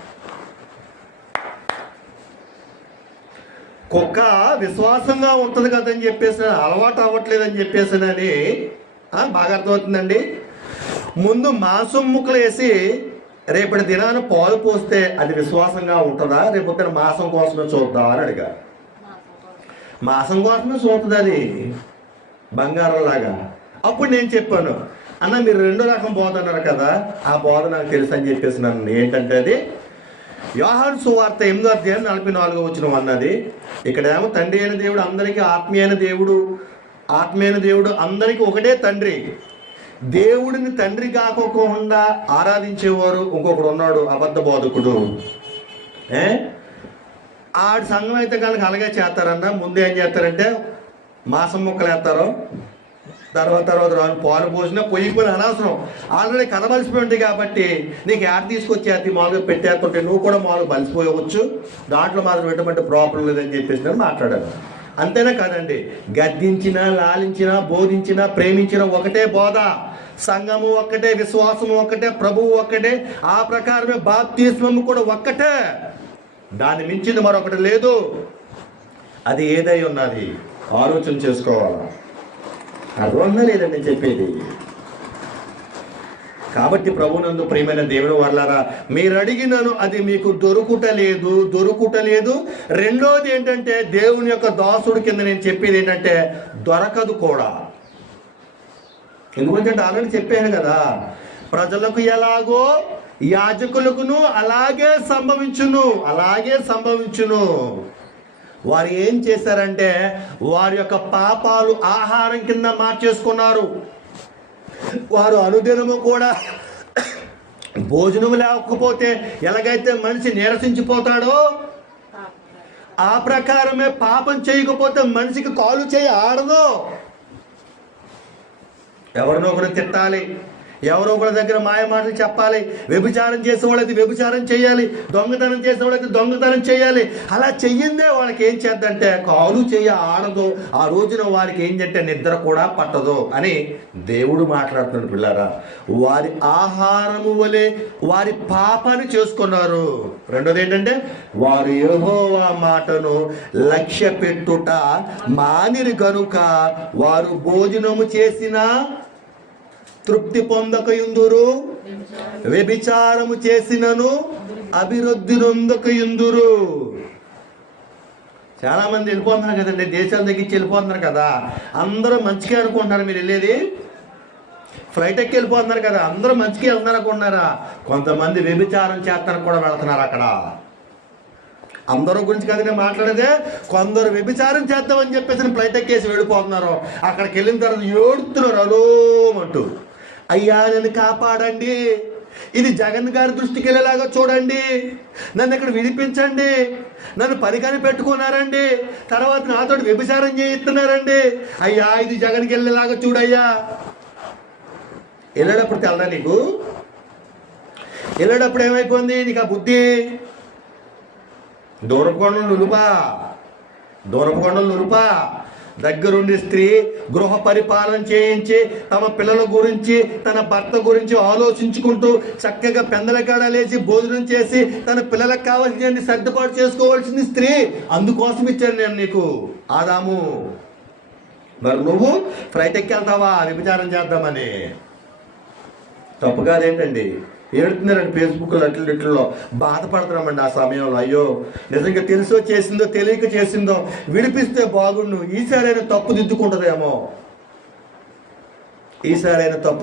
కుక్క విశ్వాసంగా ఉంటుంది కదని చెప్పేసి అలవాటు అవ్వట్లేదని చెప్పేసినని బాగా అర్థమవుతుందండి. ముందు మాంసం ముక్కలు వేసి రేపటి దినాన పాలు పోస్తే అది విశ్వాసంగా ఉంటుందా, రేపొద్దున మాంసం కోసమే చూద్దా అని అడిగా. మాంసం కోసమే చూస్తుంది అది, బంగారంలాగా. అప్పుడు నేను చెప్పాను, అన్న మీరు 2వ రకం బోధ అన్నారు కదా, ఆ బోధ నాకు తెలుసు అని చెప్పేసి నన్ను. ఏంటంటే అది యోహాను సువార్త 8వ అధ్యాయం 44వ వచనం అన్నది. ఇక్కడేమో తండ్రి అయిన దేవుడు అందరికీ ఆత్మీయైన దేవుడు అందరికీ ఒకటే తండ్రి. దేవుడిని తండ్రి కాకోకుండా ఆరాధించేవారు ఇంకొకడు ఉన్నాడు, అబద్ధ బోధకుడు. ఆడి సంఘం అయితే కనుక అలాగే చేస్తారన్న. ముందు ఏం చేస్తారంటే మాంసం ముక్కలు వేస్తారు, తర్వాత పాలు పోసినా పొయ్యిపోయిన అనవసరం, ఆల్రెడీ కథ బలిసిపోయి ఉంటుంది కాబట్టి నీకు యాడ్ తీసుకొచ్చేది మామూలుగా పెట్టేస్తుంటే నువ్వు కూడా మామూలుగా బలిసిపోయవచ్చు, దాంట్లో మాత్రం ఎటువంటి ప్రాబ్లం లేదని చెప్పేసి నేను మాట్లాడాను. అంతేనా కాదండి? గద్దించినా, లాలించినా, బోధించినా, ప్రేమించినా ఒకటే బోధ. సంఘము ఒక్కటే, విశ్వాసము ఒక్కటే, ప్రభువు ఒక్కటే, ఆ ప్రకారమే బాప్తిస్మము కూడా ఒక్కటే. దాన్ని మించింది మరొకటి లేదు. అది ఏదై ఉన్నది ఆలోచన చేసుకోవాలా. అర్థంగా లేదండి చెప్పేది. కాబట్టి ప్రభునందు ప్రియమైన దేవుని వర్లారా, మీరు అడిగినను అది మీకు దొరుకుటలేదు. రెండోది ఏంటంటే దేవుని యొక్క దాసుడి కింద నేను చెప్పేది ఏంటంటే దొరకదు కూడా. ఎందుకంటే ఆల్రెడీ చెప్పాను కదా, ప్రజలకు ఎలాగో యాజకులకును అలాగే సంభవించును. వారు ఏం చేశారంటే వారి యొక్క పాపాలు ఆహారం కింద మార్చేసుకున్నారు. వారు అనుదినము కూడా భోజనం లేకపోతే ఎలాగైతే మనిషి నీరసించిపోతాడో ఆ ప్రకారమే పాపం చేయకపోతే మనిషికి కాలు చేయి ఆడదు. ఎవరినో ఒకరు తిట్టాలి, ఎవరో ఒకరి దగ్గర మాయ మాటలు చెప్పాలి. వ్యభిచారం చేసేవాళ్ళైతే వ్యభిచారం చేయాలి, దొంగతనం చేసేవాళ్ళైతే దొంగతనం చేయాలి. అలా చెయ్యిందే వాళ్ళకి ఏం చేద్దంటే కాలు చెయ్య ఆడదు. ఆ రోజున వారికి ఏం చేస్తే నిద్ర కూడా పట్టదు అని దేవుడు మాట్లాడుతున్నాడు. పిల్లారా, వారి ఆహారము వలె వారి పాపాన్ని చేసుకున్నారు. రెండోది ఏంటంటే వారు యెహోవా మాటను లక్ష్య పెట్టుట మానిరి కనుక వారు భోజనము చేసిన తృప్తి పొందకయుందురు, వ్యభిచారము చేసినను అభివృద్ధి నొందకయుందురు. చాలా మంది వెళ్ళిపోతున్నారు కదండి, దేశాల దగ్గరికి వెళ్ళిపోతున్నారు కదా. అందరూ మంచిగా అనుకుంటున్నారు. మీరు వెళ్ళేది ఫ్లైట్ ఎక్కి వెళ్ళిపోతున్నారు కదా, అందరూ మంచిగా వెళ్తున్నారు అనుకుంటున్నారా? కొంతమంది వ్యభిచారం చేస్తానికి కూడా వెళ్తున్నారు అక్కడ. అందరూ గురించి కదా నేను మాట్లాడేదే. కొందరు వ్యభిచారం చేద్దామని చెప్పేసి ఫ్లైట్ ఎక్కేసి వెళ్ళిపోతున్నారు. అక్కడికి వెళ్ళిన తర్వాత ఏడుతున్నారు అలోమంటూ, అయ్యా నన్ను కాపాడండి, ఇది జగన్ గారి దృష్టికి వెళ్ళేలాగా చూడండి, నన్ను ఇక్కడ విడిపించండి, నన్ను పరికని పెట్టుకున్నారండి, తర్వాత నాతో వ్యభిచారం చేయిస్తున్నారండి, అయ్యా ఇది జగన్కి వెళ్ళేలాగా చూడయ్యా. వెళ్ళేటప్పుడు తెలదా నీకు? వెళ్ళేటప్పుడు ఏమైపోయింది నీకు ఆ బుద్ధి? దూరపు కొండలు నులుపా. దగ్గరుండి స్త్రీ గృహ పరిపాలన చేయించి తమ పిల్లల గురించి తన భర్త గురించి ఆలోచించుకుంటూ చక్కగా పెందలకాడ లేచి భోజనం చేసి తన పిల్లలకు కావాల్సిన సర్దుబాటు చేసుకోవాల్సింది స్త్రీ. అందుకోసం ఇచ్చాను నేను నీకు ఆదాము. మరి నువ్వు ఫ్లైట్ ఎక్కి వెళ్తావా వ్యభిచారం చేద్దామని? తప్పు కాదేంటండి? ఏడుతున్నారండి ఫేస్బుక్లో అట్లలో బాధపడుతున్నామండి ఆ సమయంలో. అయ్యో నిజంగా తెలుసో చేసిందో తెలియక చేసిందో విడిపిస్తే బాగుండు, ఈసారైనా తప్పు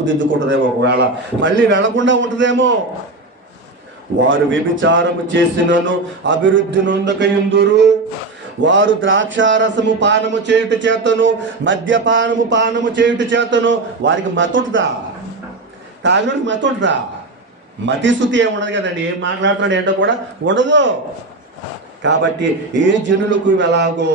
దిద్దుకుంటుందేమో, ఒకవేళ మళ్ళీ వెళ్లకుండా ఉంటుందేమో. వారు వ్యభిచారము చేసినను అభివృద్ధి నొందకయుందురు, వారు ద్రాక్షారసము పానము చేయుట చేతను మద్యపానము పానము చేయుట చేతను. వారికి మతుంటుందా? తాగుడికి మతుంటుందా? మతిశుద్ధి ఏమి ఉండదు కదండి. ఏం మాట్లాడుతున్నాడు ఏంటో కూడా ఉండదు. కాబట్టి ఏ జనులకు ఎలాగో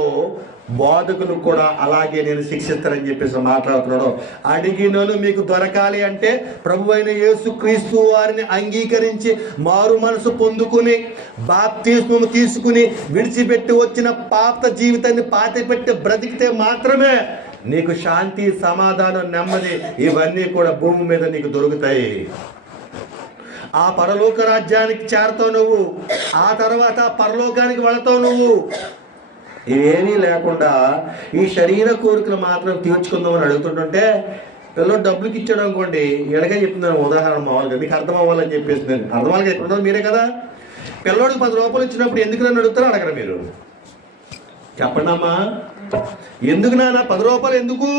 బోధకులకు కూడా అలాగే నేను శిక్షిస్తానని చెప్పేసి మాట్లాడుతున్నాడు. అడిగినను మీకు దొరకాలి అంటే ప్రభువైన యేసుక్రీస్తు వారిని అంగీకరించి మారు మనసు పొందుకుని బాప్తిస్మము తీసుకుని విడిచిపెట్టి వచ్చిన పాత జీవితాన్ని పాతిపెట్టి బ్రతికితే మాత్రమే నీకు శాంతి, సమాధానం, నెమ్మది ఇవన్నీ కూడా భూమి మీద నీకు దొరుకుతాయి. ఆ పరలోక రాజ్యానికి చేరతావు నువ్వు, ఆ తర్వాత పరలోకానికి వెళతావు నువ్వు. ఏమీ లేకుండా ఈ శరీర కోరికలు మాత్రం తీర్చుకుందామని అడుగుతుంటుంటే పిల్లలు డబ్బులకి ఇచ్చాడు అనుకోండి, ఎలాగే చెప్తున్నాను ఉదాహరణ మామూలుగా మీకు అర్థం అవ్వాలని చెప్పేసి. నేను అర్థం అవ్వాలి ఎక్కడుంటుంది మీరే కదా. పిల్లడికి 10 రూపాయలు ఇచ్చినప్పుడు ఎందుకు నన్ను అడుగుతారో అడగరా మీరు? చెప్పండి అమ్మా, ఎందుకు నాన్న 10 రూపాయలు ఎందుకు?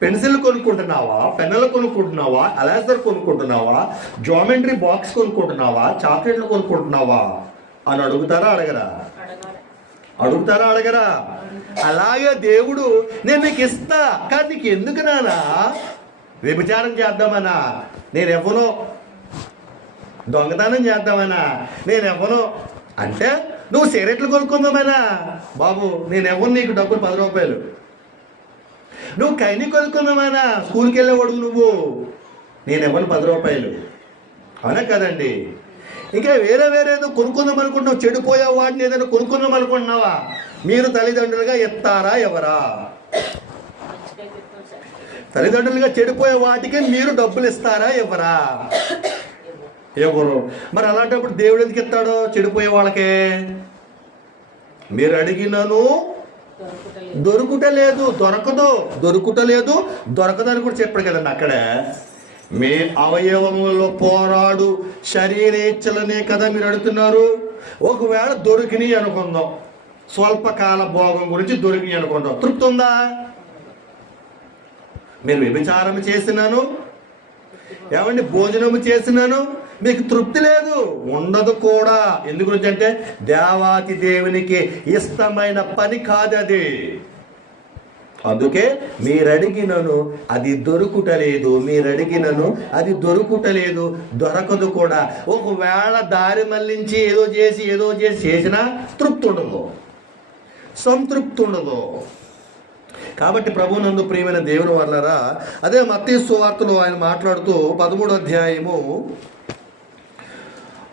పెన్సిల్ కొనుక్కుంటున్నావా, పెన్నులు కొనుక్కుంటున్నావా, అలాజర్ కొనుక్కుంటున్నావా, జామెట్రీ బాక్స్ కొనుక్కుంటున్నావా, చాక్లెట్లు కొనుక్కుంటున్నావా అని అడుగుతారా అడగరా? అలాగే దేవుడు నేను నీకు ఇస్తా, కానీ నీకు ఎందుకు నానా? వ్యభిచారం చేద్దామనా? నేనెవ్వనో. దొంగతనం చేద్దామనా? నేనెవ్వనో. అంటే నువ్వు సిగరెట్లు కొనుక్కుందామనా? బాబు నేనెవ్వను, నీకు డబ్బులు 10 రూపాయలు. నువ్వు కైని కొనుక్కుందామనా? స్కూల్కి వెళ్ళేవాడు నువ్వు, నేనెవ్వను 10 రూపాయలు. అవునా కదండి? ఇంకా వేరేదో కొనుక్కుందాం అనుకుంటున్నావు, చెడిపోయే వాడిని ఏదైనా కొనుక్కుందాం అనుకుంటున్నావా? మీరు తల్లిదండ్రులుగా ఎత్తారా ఎవరా? తల్లిదండ్రులుగా చెడిపోయే వాటికి మీరు డబ్బులు ఇస్తారా ఎవరా? ఎవరు? మరి అలాంటప్పుడు దేవుడు ఎందుకు ఇస్తాడో చెడిపోయే వాళ్ళకే? మీరు అడిగినను దొరకదు అని కూడా చెప్పాడు కదండి అక్కడే. మీ అవయవములలో పోరాడు శరీరేచ్ఛలనే కదా మీరు అడుగుతున్నారు. ఒకవేళ దొరికినాయి అనుకుందాం, స్వల్పకాల భోగం గురించి దొరికినాయి అనుకుందాం, తృప్తి ఉందా? మీరు వ్యభిచారం చేసినాను ఏమండి భోజనము చేసినాను మీకు తృప్తి లేదు, ఉండదు కూడా. ఎందుకు అంటే దేవాతి దేవునికి ఇష్టమైన పని కాదు అది. అందుకే మీరడిగినను అది దొరుకుటలేదు, మీరడిగినను అది దొరుకుటలేదు, దొరకదు కూడా. ఒకవేళ దారి మళ్ళించి ఏదో చేసి చేసినా తృప్తి ఉండదు, సంతృప్తి ఉండదు. కాబట్టి ప్రభువునందు ప్రియమైన దేవుని వల్లరా, అదే మత్తయి సువార్తలో ఆయన మాట్లాడుతూ 13వ అధ్యాయము,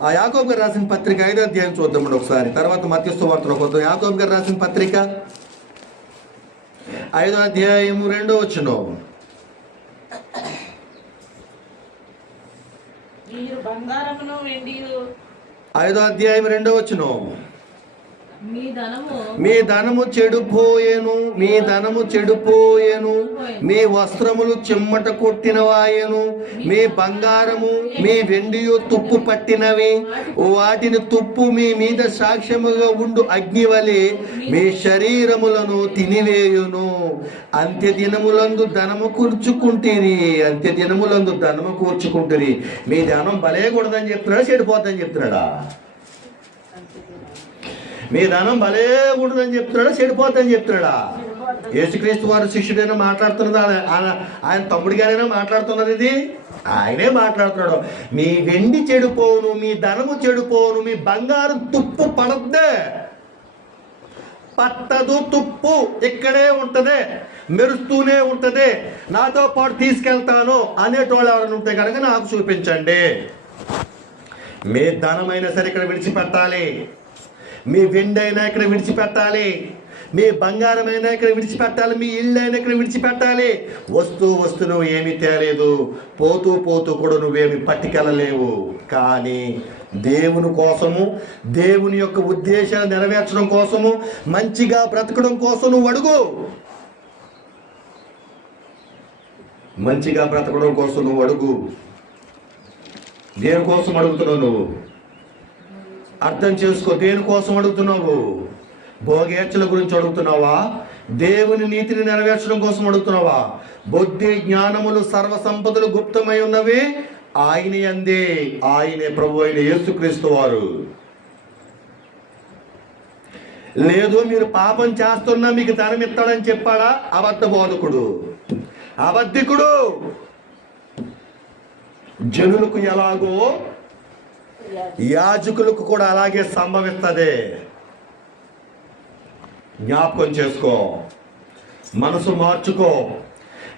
ఆ యాకోబు గారు రాసిన పత్రిక 5వ అధ్యాయం చూద్దామండి ఒకసారి. తర్వాత మత్తయి సువార్తలో కొద్దాం. యాకోబు గారు రాసిన పత్రిక 5వ అధ్యాయము 2వ వచనం. మీరు బంగారమును వెండియు, 5వ అధ్యాయం 2వ వచనం. మీ ధనము చెడిపోయేను, మీ ధనము చెడిపోయేను, మీ వస్త్రములు చిమ్మట కొట్టినవాయను, మీ బంగారము మీ వెండియు తుప్పు పట్టినవి, వాటిని తుప్పు మీ మీద సాక్ష్యముగా ఉండు అగ్ని వలె మీ శరీరములను తినివేయును. అంత్య దినములందు ధనము కూర్చుకుంటురి, అంత్య దినములందు ధనము కూర్చుకుంటురి. మీ ధనం బలేకూడదని చెప్తున్నాడా, చెడిపోద్దని చెప్తున్నాడా? మీ ధనం భలే ఉండదని చెప్తున్నాడా, చెడిపోద్దని చెప్తున్నాడా? యేసుక్రీస్తు వారు శిష్యుడైనా మాట్లాడుతున్నది, ఆయన తమ్ముడిగానైనా మాట్లాడుతున్నది, ఇది ఆయనే మాట్లాడుతున్నాడు. మీ వెండి చెడిపోవును, మీ ధనము చెడిపోవును, మీ బంగారం తుప్పు పడద్దే, పట్టదు తుప్పు, ఇక్కడే ఉంటదే, మెరుస్తూనే ఉంటదే, నాతో పాటు తీసుకెళ్తాను అనేటోళ్ళు ఎవరైనా ఉంటే కనుక నాకు చూపించండి. మీ ధనమైనా సరే ఇక్కడ విడిచిపెట్టాలి, మీ వెండి అయినా ఇక్కడ విడిచిపెట్టాలి, మీ బంగారం అయినా ఇక్కడ విడిచిపెట్టాలి, మీ ఇల్లు అయినా ఇక్కడ విడిచిపెట్టాలి. వస్తూ నువ్వు ఏమీ తేలేదు, పోతూ కూడా నువ్వేమి పట్టుకెళ్ళలేవు. కానీ దేవుని కోసము, దేవుని యొక్క ఉద్దేశాన్ని నెరవేర్చడం కోసము, మంచిగా బ్రతకడం కోసం నువ్వు అడుగు. మంచిగా బ్రతకడం కోసం నువ్వు అడుగు. దేనికోసం అడుగుతున్నావు నువ్వు? అర్థం చేసుకో. దేనికోసం అడుగుతున్నావు? భోగేచ్ఛల గురించి అడుగుతున్నావా? దేవుని నీతిని నెరవేర్చడం కోసం అడుగుతున్నావా? బుద్ధి జ్ఞానములు సర్వ సంపదలు గుప్తమై ఉన్నవి ఆయన యందే, ఆయనే ప్రభు అయిన యేసుక్రీస్తు వారు. లేదు మీరు పాపం చేస్తున్నా మీకు ధనం ఇస్తాడని చెప్పాడా? అబద్ధ బోధకుడు, అబద్ధికుడు. జనులకు ఎలాగో యాజకులకు కూడా అలాగే సంభవిస్తుంది. జ్ఞాపకం చేసుకో, మనసు మార్చుకో,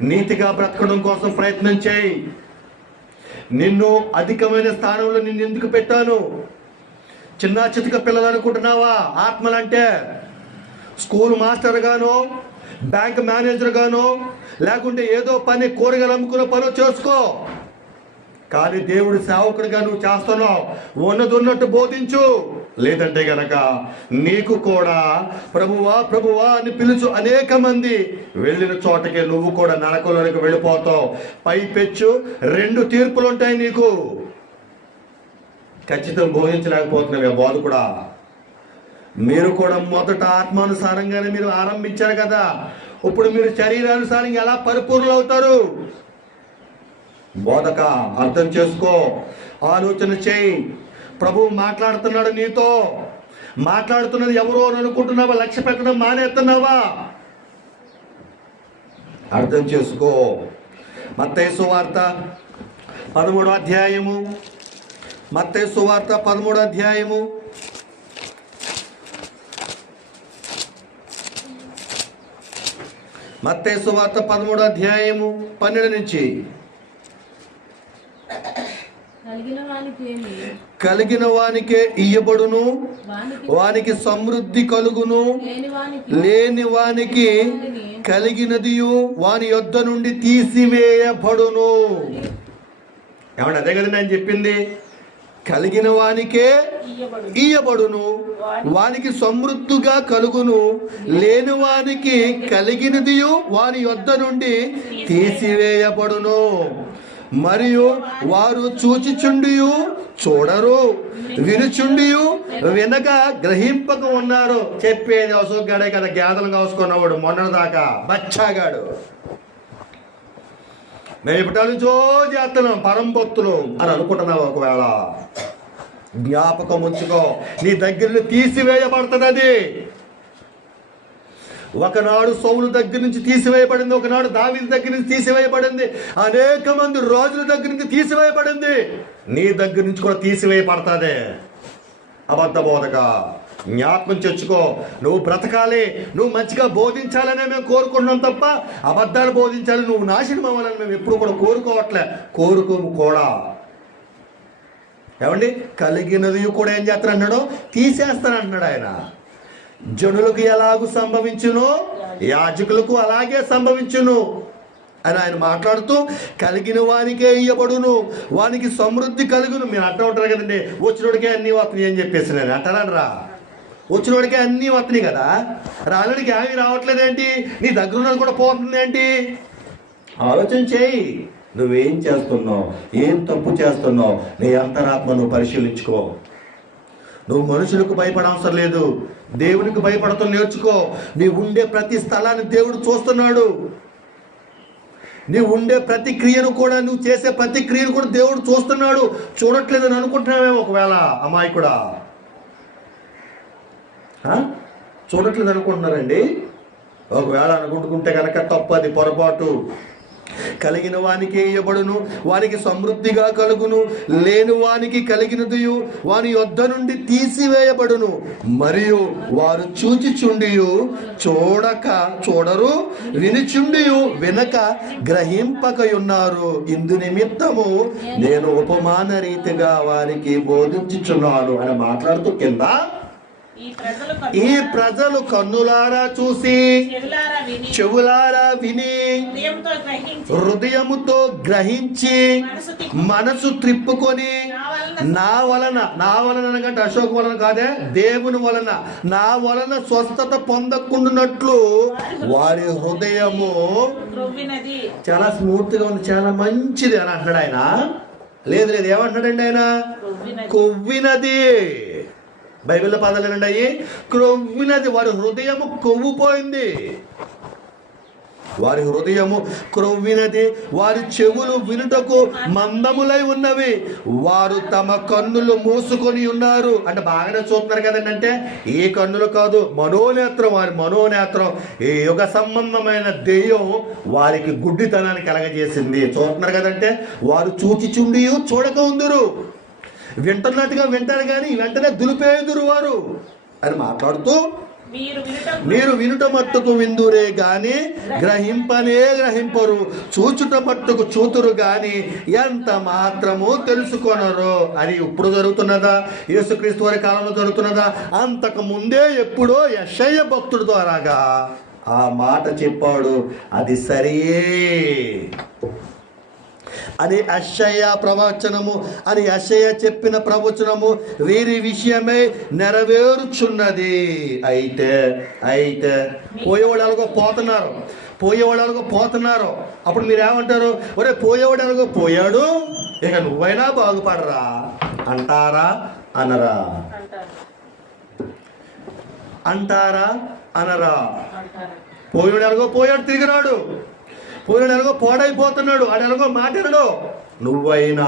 నీతిగా బ్రతకడం కోసం ప్రయత్నం చేయి. నిన్ను అధికమైన స్థానంలో నిన్ను ఎందుకు పెట్టాను? చిన్న చితక పిల్లలు అనుకుంటున్నావా? ఆత్మలంటే స్కూల్ మాస్టర్ గానో, బ్యాంక్ మేనేజర్ గానో, లేకుంటే ఏదో పని కూరగాయలు అమ్ముకునే పని చేసుకో. కానీ దేవుడి సేవకుడిగా నువ్వు చేస్తున్నావు, ఉన్నట్టు బోధించు. లేదంటే గనక నీకు కూడా ప్రభువా అని పిలుచు. అనేక మంది వెళ్ళిన చోటకి నువ్వు కూడా నరకంలోనికి వెళ్ళిపోతావు. పైపెచ్చు 2 తీర్పులు ఉంటాయి నీకు. ఖచ్చితంగా బోధించలేకపోతున్నావు ఆ బోధ కూడా. మీరు కూడా మొదట ఆత్మానుసారంగానే మీరు ఆరంభించారు కదా, ఇప్పుడు మీరు శరీరానుసారంగా ఎలా పరిపూర్ణులు అవుతారు? బోధక అర్థం చేసుకో, ఆలోచన చేయి. ప్రభువు మాట్లాడుతున్నాడు నీతో. మాట్లాడుతున్నది ఎవరో అని అనుకుంటున్నావా? లక్ష్య పెట్టడం మానేస్తున్నావా? అర్థం చేసుకో. మత్తయి సువార్త 13వ అధ్యాయము, మత్తయి సువార్త 13వ అధ్యాయము మత్తయి సువార్త 13వ అధ్యాయము 12 నుంచి. కలిగిన వానికే ఇయ్యబడును, వానికి సమృద్ధి కలుగును, లేని వానికి కలిగినదియు వాని యొద్ద నుండి తీసివేయబడును. ఏమంటే అదే కదా నేను చెప్పింది. కలిగిన వానికే ఇయ్యబడును, వానికి సమృద్ధిగా కలుగును, లేని వానికి కలిగినదియు వాని యొద్ద నుండి తీసివేయబడును. మరియు వారు చూచిచుండియు చూడరు, వినుచుండియు వినక గ్రహింపక ఉన్నారు. చెప్పేది అసోగ్గాడే కదా, గేదలు కాసుకున్నవాడు మొన్నటిదాకా బచ్చాగాడు. మేము ఇప్పటి నుంచో చేస్తున్నాం పరంభక్తులు అని అనుకుంటున్నావు. ఒకవేళ జ్ఞాపకం ఉంచుకో, నీ దగ్గర తీసివేయబడుతుంది అది. ఒకనాడు సౌలు దగ్గర నుంచి తీసివేయబడింది, ఒకనాడు దావీదు దగ్గర నుంచి తీసివేయబడింది, అనేక మంది రాజుల దగ్గర నుంచి తీసివేయబడింది. నీ దగ్గర నుంచి కూడా తీసివేయబడుతుంది. అబద్ధ బోధక, జ్ఞాపకం తెచ్చుకో. నువ్వు బ్రతకాలి, నువ్వు మంచిగా బోధించాలనే మేము కోరుకుంటున్నాం తప్ప అబద్ధాలు బోధించాలి, నువ్వు నాశనం అవ్వాలని మేము ఎప్పుడు కూడా కోరుకోవట్లే, కోరుకోము కూడా. ఏమండి, కలిగినది కూడా ఏం చేస్తానన్నాడు? తీసేస్తానంటున్నాడు ఆయన. జనులకు ఎలాగూ సంభవించును, యాజకులకు అలాగే సంభవించును అని ఆయన మాట్లాడుతూ, కలిగిన వానికే ఇయ్యబడును, వానికి సమృద్ధి కలుగును. మీరు అంటూ ఉంటారు కదండి, వచ్చినోడికే అన్నీ వస్తున్నాయి అని చెప్పేసి. నేను అంటానరా, వచ్చినోడికే అన్నీ వస్తున్నాయి కదా, రాళ్ళడికి ఏమీ రావట్లేదేంటి? నీ దగ్గర ఉన్నది కూడా పోతుంది ఏంటి? ఆలోచన చేయి. నువ్వేం చేస్తున్నావు, ఏం తప్పు చేస్తున్నావు, నీ అంతరాత్మను పరిశీలించుకో. నువ్వు మనుషులకు భయపడవసరం లేదు, దేవునికి భయపడటం నేర్చుకో. నీ ఉండే ప్రతి స్థలాన్ని దేవుడు చూస్తున్నాడు. నీ ఉండే ప్రతి క్రియను కూడా, నువ్వు చేసే ప్రతి క్రియను కూడా దేవుడు చూస్తున్నాడు. చూడట్లేదని అనుకుంటున్నావేమో ఒకవేళ అమాయకుడా, చూడట్లేదు అనుకుంటున్నారండి. ఒకవేళ అనుకుంటుకుంటే కనుక తప్పది, పొరపాటు. కలిగిన వానికి ఇయ్యబడును, వానికి సమృద్ధిగా కలుగును, లేని వానికి కలిగినదియు వాని యొద్ద నుండి తీసివేయబడును. మరియు వారు చూచిచుండియు చూడరు, వినిచుండియు వినక గ్రహింపకయున్నారు. ఇందు నిమిత్తము నేను ఉపమాన రీతిగా వారికి బోధించుచున్నాను అని మాట్లాడుతూ కింద, ఈ ప్రజలు కన్నులారా చూసి, చెవులారా విని, హృదయముతో గ్రహించి, మనసు త్రిప్పుకొని, నా వలన అనగంటే అశోక్ వలన కాదే, దేవుని వలన, నా వలన స్వస్థత పొందకుండానట్లు వారి హృదయము చాలా స్మూత్ గా ఉంది, చాలా మంచిది అని అంటున్నాడు ఆయన. లేదు ఏమంటున్నాడండి ఆయన? కొవ్వినది. బైబిల్లో పదాలు ఏంటండి? క్రొవ్వినది. వారి హృదయము కొవ్వుపోయింది, వారి హృదయము క్రొవ్వినది, వారి చెవులు వినుటకు మందములై ఉన్నవి, వారు తమ కన్నులు మూసుకొని ఉన్నారు. అంటే బాగానే చూస్తున్నారు కదండి. అంటే ఈ కన్నులు కాదు, మనోనేత్రం, వారి మనోనేత్రం, ఈ యుగ సంబంధమైన దెయ్యం వారికి గుడ్డితనాన్ని కలగజేసింది. చూస్తున్నారు కదంటే, వారు చూచిచుండి చూడక ఉందురు, వింటున్నట్టుగా వింటారు కానీ వెంటనే దులిపేదురు వారు అని మాట్లాడుతూ, మీరు వినుట మట్టుకు విందురే గాని గ్రహింపనే గ్రహింపరు, చూచుట మట్టుకు చూతురు గాని ఎంత మాత్రము తెలుసుకొనరు. అని ఇప్పుడు జరుగుతున్నదా? యేసుక్రీస్తు వారి కాలంలో జరుగుతున్నదా? అంతకు ముందే ఎప్పుడో యెషయా భక్తుడి ద్వారాగా ఆ మాట చెప్పాడు. అది సరియే అని యెషయా ప్రవచనము, అని యెషయా చెప్పిన ప్రవచనము వీరి విషయమై నెరవేరుచున్నది. అయితే పోయేవాడు ఎలాగో పోతున్నారు. అప్పుడు మీరు ఏమంటారు? ఒరే, పోయేవాడు ఎలాగో పోయాడు, ఇక నువ్వైనా బాగుపడరా అంటారా అనరా? పోయేవాడు ఎలాగో పోయాడు, తిరిగి రాడు. పోయిన ఎలాగో పోడైపోతున్నాడు, ఆడు ఎలాగో మాట్లాడడు. నువ్వైనా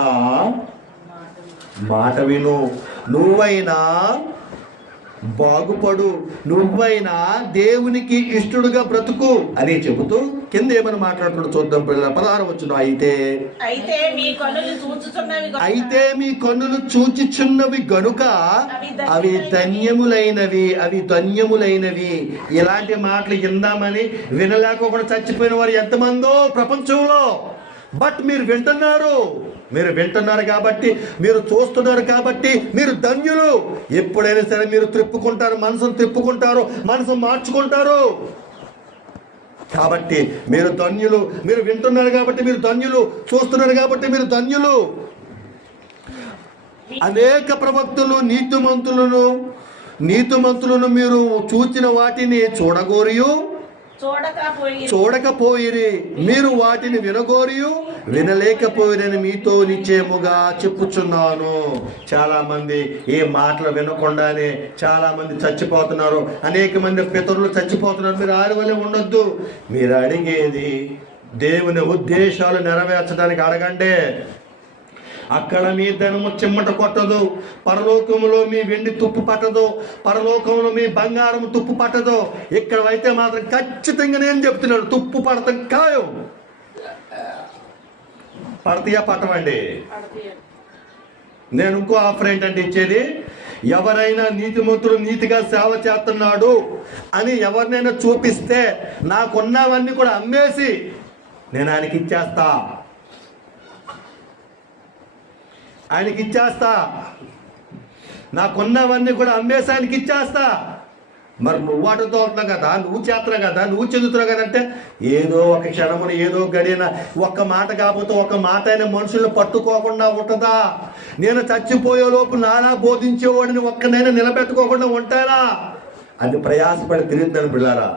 మాట విను, నువ్వైనా బాగుపడు, నువ్వైనా దేవునికి ఇష్టడుగా బ్రతుకు అని చెబుతూ కింద ఏమని మాట్లాడుతున్నాడు చూద్దాం పిల్లల. 16 వచనం. అయితే మీ కన్నులు చూచుచున్నవి గనుక అవి ధన్యములైనవి. ఇలాంటి మాటలు విందామని వినలేకపోకుండా చచ్చిపోయిన వారు ఎంతమందో ప్రపంచంలో. బట్ మీరు వింటున్నారు కాబట్టి, మీరు చూస్తున్నారు కాబట్టి మీరు ధన్యులు. ఎప్పుడైనా సరే మీరు త్రిప్పుకుంటారు, మనసును త్రిప్పుకుంటారు, మనసు మార్చుకుంటారు. కాబట్టి మీరు ధన్యులు. మీరు వింటున్నారు కాబట్టి మీరు ధన్యులు, చూస్తున్నారు కాబట్టి మీరు ధన్యులు. అనేక ప్రవక్తలు నీతిమంతులను మీరు చూచిన వాటిని చూడకపోయిరి, మీరు వాటిని వినలేకపోయిరని మీతో నిశ్చయముగా చెప్పుచున్నాను. చాలా మంది ఈ మాటలు వినకుండానే చాలా మంది చచ్చిపోతున్నారు. అనేక మంది పితరులు చచ్చిపోతున్నారు. మీరు ఆడవలే ఉండొద్దు. మీరు అడిగేది దేవుని ఉద్దేశాలు నెరవేర్చడానికి అడగండి. అక్కడ మీ ధనము చిమ్మట కొట్టదు, పరలోకములో మీ వెండి తుప్పు పట్టదు, పరలోకంలో మీ బంగారం తుప్పు పట్టదు. ఇక్కడ అయితే మాత్రం ఖచ్చితంగా నేను చెప్తున్నాను, తుప్పు పడతాం ఖాయం. పడతాయా పట్టవండి? నేను ఇంకో ఆఫర్ ఏంటంటే ఇచ్చేది, ఎవరైనా నీతిమంతుడు నీతిగా సేవ చేస్తున్నాడు అని ఎవరినైనా చూపిస్తే నాకున్నవన్నీ కూడా అమ్మేసి నేను ఆయనకి ఇచ్చేస్తా, నాకున్నవన్నీ కూడా అమ్మేసి ఆయనకి ఇచ్చేస్తా. మరి నువ్వు వాటితో అవుతున్నావు కదా, నువ్వు చేస్తున్నావు కదా, నువ్వు చెందుతున్నావు కదంటే ఏదో ఒక క్షణమున ఏదో గడిన ఒక్క మాట కాకపోతే ఒక మాట అయిన మనుషులను పట్టుకోకుండా ఉంటుందా? నేను చచ్చిపోయే లోపు నానా బోధించేవాడిని ఒక్కనైనా నిలబెట్టుకోకుండా ఉంటానా? అది ప్రయాసపడి తిరుగుతాను పిల్లారా.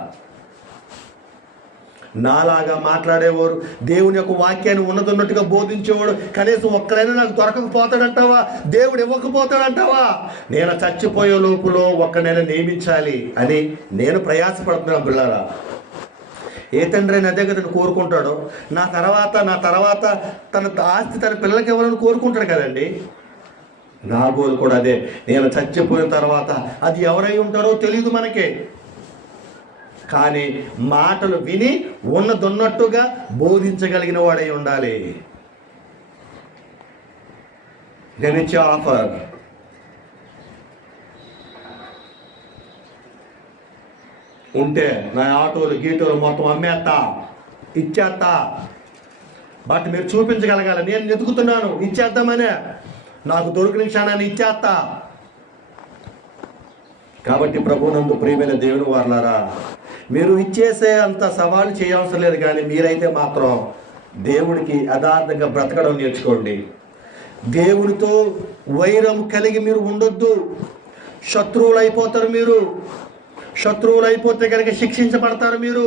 నాలాగా మాట్లాడేవారు, దేవుని యొక్క వాక్యాన్ని ఉన్నతున్నట్టుగా బోధించేవాడు కనీసం ఒక్కరైనా నాకు దొరకకపోతాడంటావా? దేవుడు ఇవ్వకపోతాడంటావా? నేను చచ్చిపోయే లోపులో ఒక్కనైనా నియమించాలి అని నేను ప్రయాసపడుతున్నాను పిల్లారా. ఏ తండ్రి అయినా అదే కదా కోరుకుంటాడో, నా తర్వాత తన ఆస్తి తన పిల్లలకి ఇవ్వాలని కోరుకుంటాడు కదండి. నా గోలు కూడా అదే. నేను చచ్చిపోయిన తర్వాత అది ఎవరై ఉంటారో తెలియదు మనకే, కానీ మాటలు విని ఉన్నదొన్నట్టుగా బోధించగలిగిన వాడై ఉండాలి. నేను ఇచ్చే ఆఫర్, ఉంటే నా ఆటోలు గీటోలు మొత్తం అమ్మేస్తా, ఇచ్చేస్తా. బట్ మీరు చూపించగలగాలి, నేను వెతుకుతున్నాను ఇచ్చేద్దామనే, నాకు దొరికిన క్షణాన్ని ఇచ్చేస్తా. కాబట్టి ప్రభువునందు ప్రియమైన దేవుని వారలారా, మీరు ఇచ్చేసే అంత సవాలు చేయవసరం లేదు, కానీ మీరైతే మాత్రం దేవుడికి యథార్థంగా బ్రతకడం నేర్చుకోండి. దేవునితో వైరం కలిగి మీరు ఉండొద్దు. శత్రువులు అయిపోతారు మీరు. శత్రువులు అయిపోతే కనుక శిక్షించబడతారు మీరు.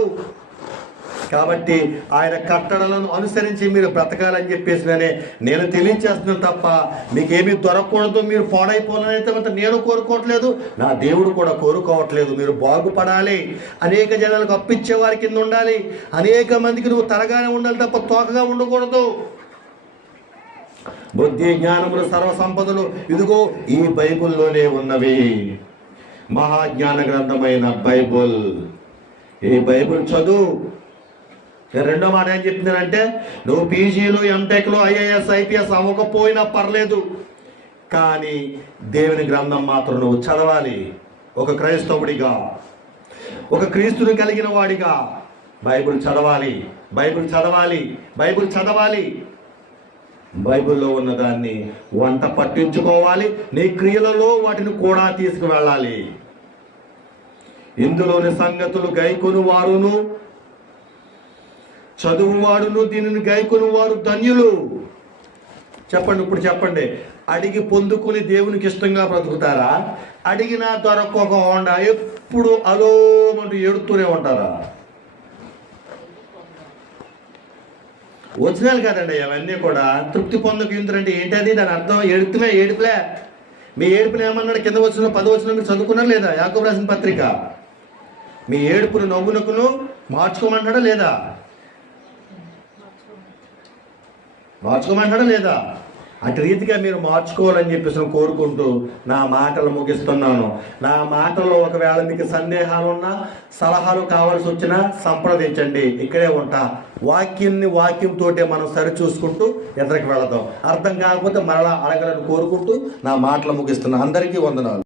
కాబట్టి ఆయన కట్టడలను అనుసరించి మీరు బ్రతకాలని చెప్పేసి నేను తెలియచేస్తున్నాను తప్ప మీకేమీ దొరకకూడదు, మీరు పాడైపోవాలని అయితే నేను కోరుకోవట్లేదు, నా దేవుడు కూడా కోరుకోవట్లేదు. మీరు బాగుపడాలి, అనేక జనాలకు అప్పిచ్చే వారి కింద ఉండాలి, అనేక మందికి నువ్వు తరగానే ఉండాలి తప్ప తోకగా ఉండకూడదు. బుద్ధి జ్ఞానములు సర్వ సంపదలు ఇదిగో ఈ బైబిల్లోనే ఉన్నవి. మహాజ్ఞాన గ్రంథమైన బైబిల్. ఈ బైబిల్ చదువు. రెండో మాట ఏం చెప్తున్నానంటే, నువ్వు పీజీలు ఎంటెక్లు ఐఏఎస్ ఐపీఎస్ అవ్వకపోయినా పర్లేదు, కానీ దేవుని గ్రంథం మాత్రం నువ్వు చదవాలి. ఒక క్రైస్తవుడిగా, ఒక క్రీస్తుని కలిగిన వాడిగా బైబిల్ చదవాలి, బైబిల్ చదవాలి, బైబిల్ చదవాలి. బైబిల్లో ఉన్నదాన్ని వంట పట్టించుకోవాలి, నీ క్రియలలో వాటిని కూడా తీసుకువెళ్ళాలి. ఇందులోని సంగతులు గైకొను వారును చదువువాడును దీనిని గైకొని వారు ధన్యులు. చెప్పండి, ఇప్పుడు చెప్పండి, అడిగి పొందుకుని దేవునికి ఇష్టంగా బ్రతుకుతారా? అడిగినా దొరక్కోకుండా ఎప్పుడు అలోమంటూ ఏడుతూనే ఉంటారా? ఒరిజినల్ కాదండి అవన్నీ కూడా. తృప్తి పొందకు ఇంద్రంటే ఏంటది? దాని అర్థం ఏడుపులే. మీ ఏడుపుని ఏమన్నాడు? కింద వచ్చిన 10 వచనం మీరు చదువుకున్నారా లేదా? యాకోబు రాసిన పత్రిక. మీ ఏడుపును నవ్వునకును మార్చుకోమంటాడా లేదా? మార్చుకోమంటాడా లేదా? అటు రీతిగా మీరు మార్చుకోవాలని చెప్పేసి కోరుకుంటూ నా మాటలు ముగిస్తున్నాను. నా మాటలో ఒకవేళ మీకు సందేహాలు ఉన్నా, సలహాలు కావాల్సి వచ్చినా సంప్రదించండి, ఇక్కడే ఉంటా. వాక్యంతో మనం సరి చూసుకుంటూ ఎదురికి వెళదాం. అర్థం కాకపోతే మరలా అడగాలని కోరుకుంటూ నా మాటలు ముగిస్తున్నాను. అందరికీ వందనాలు.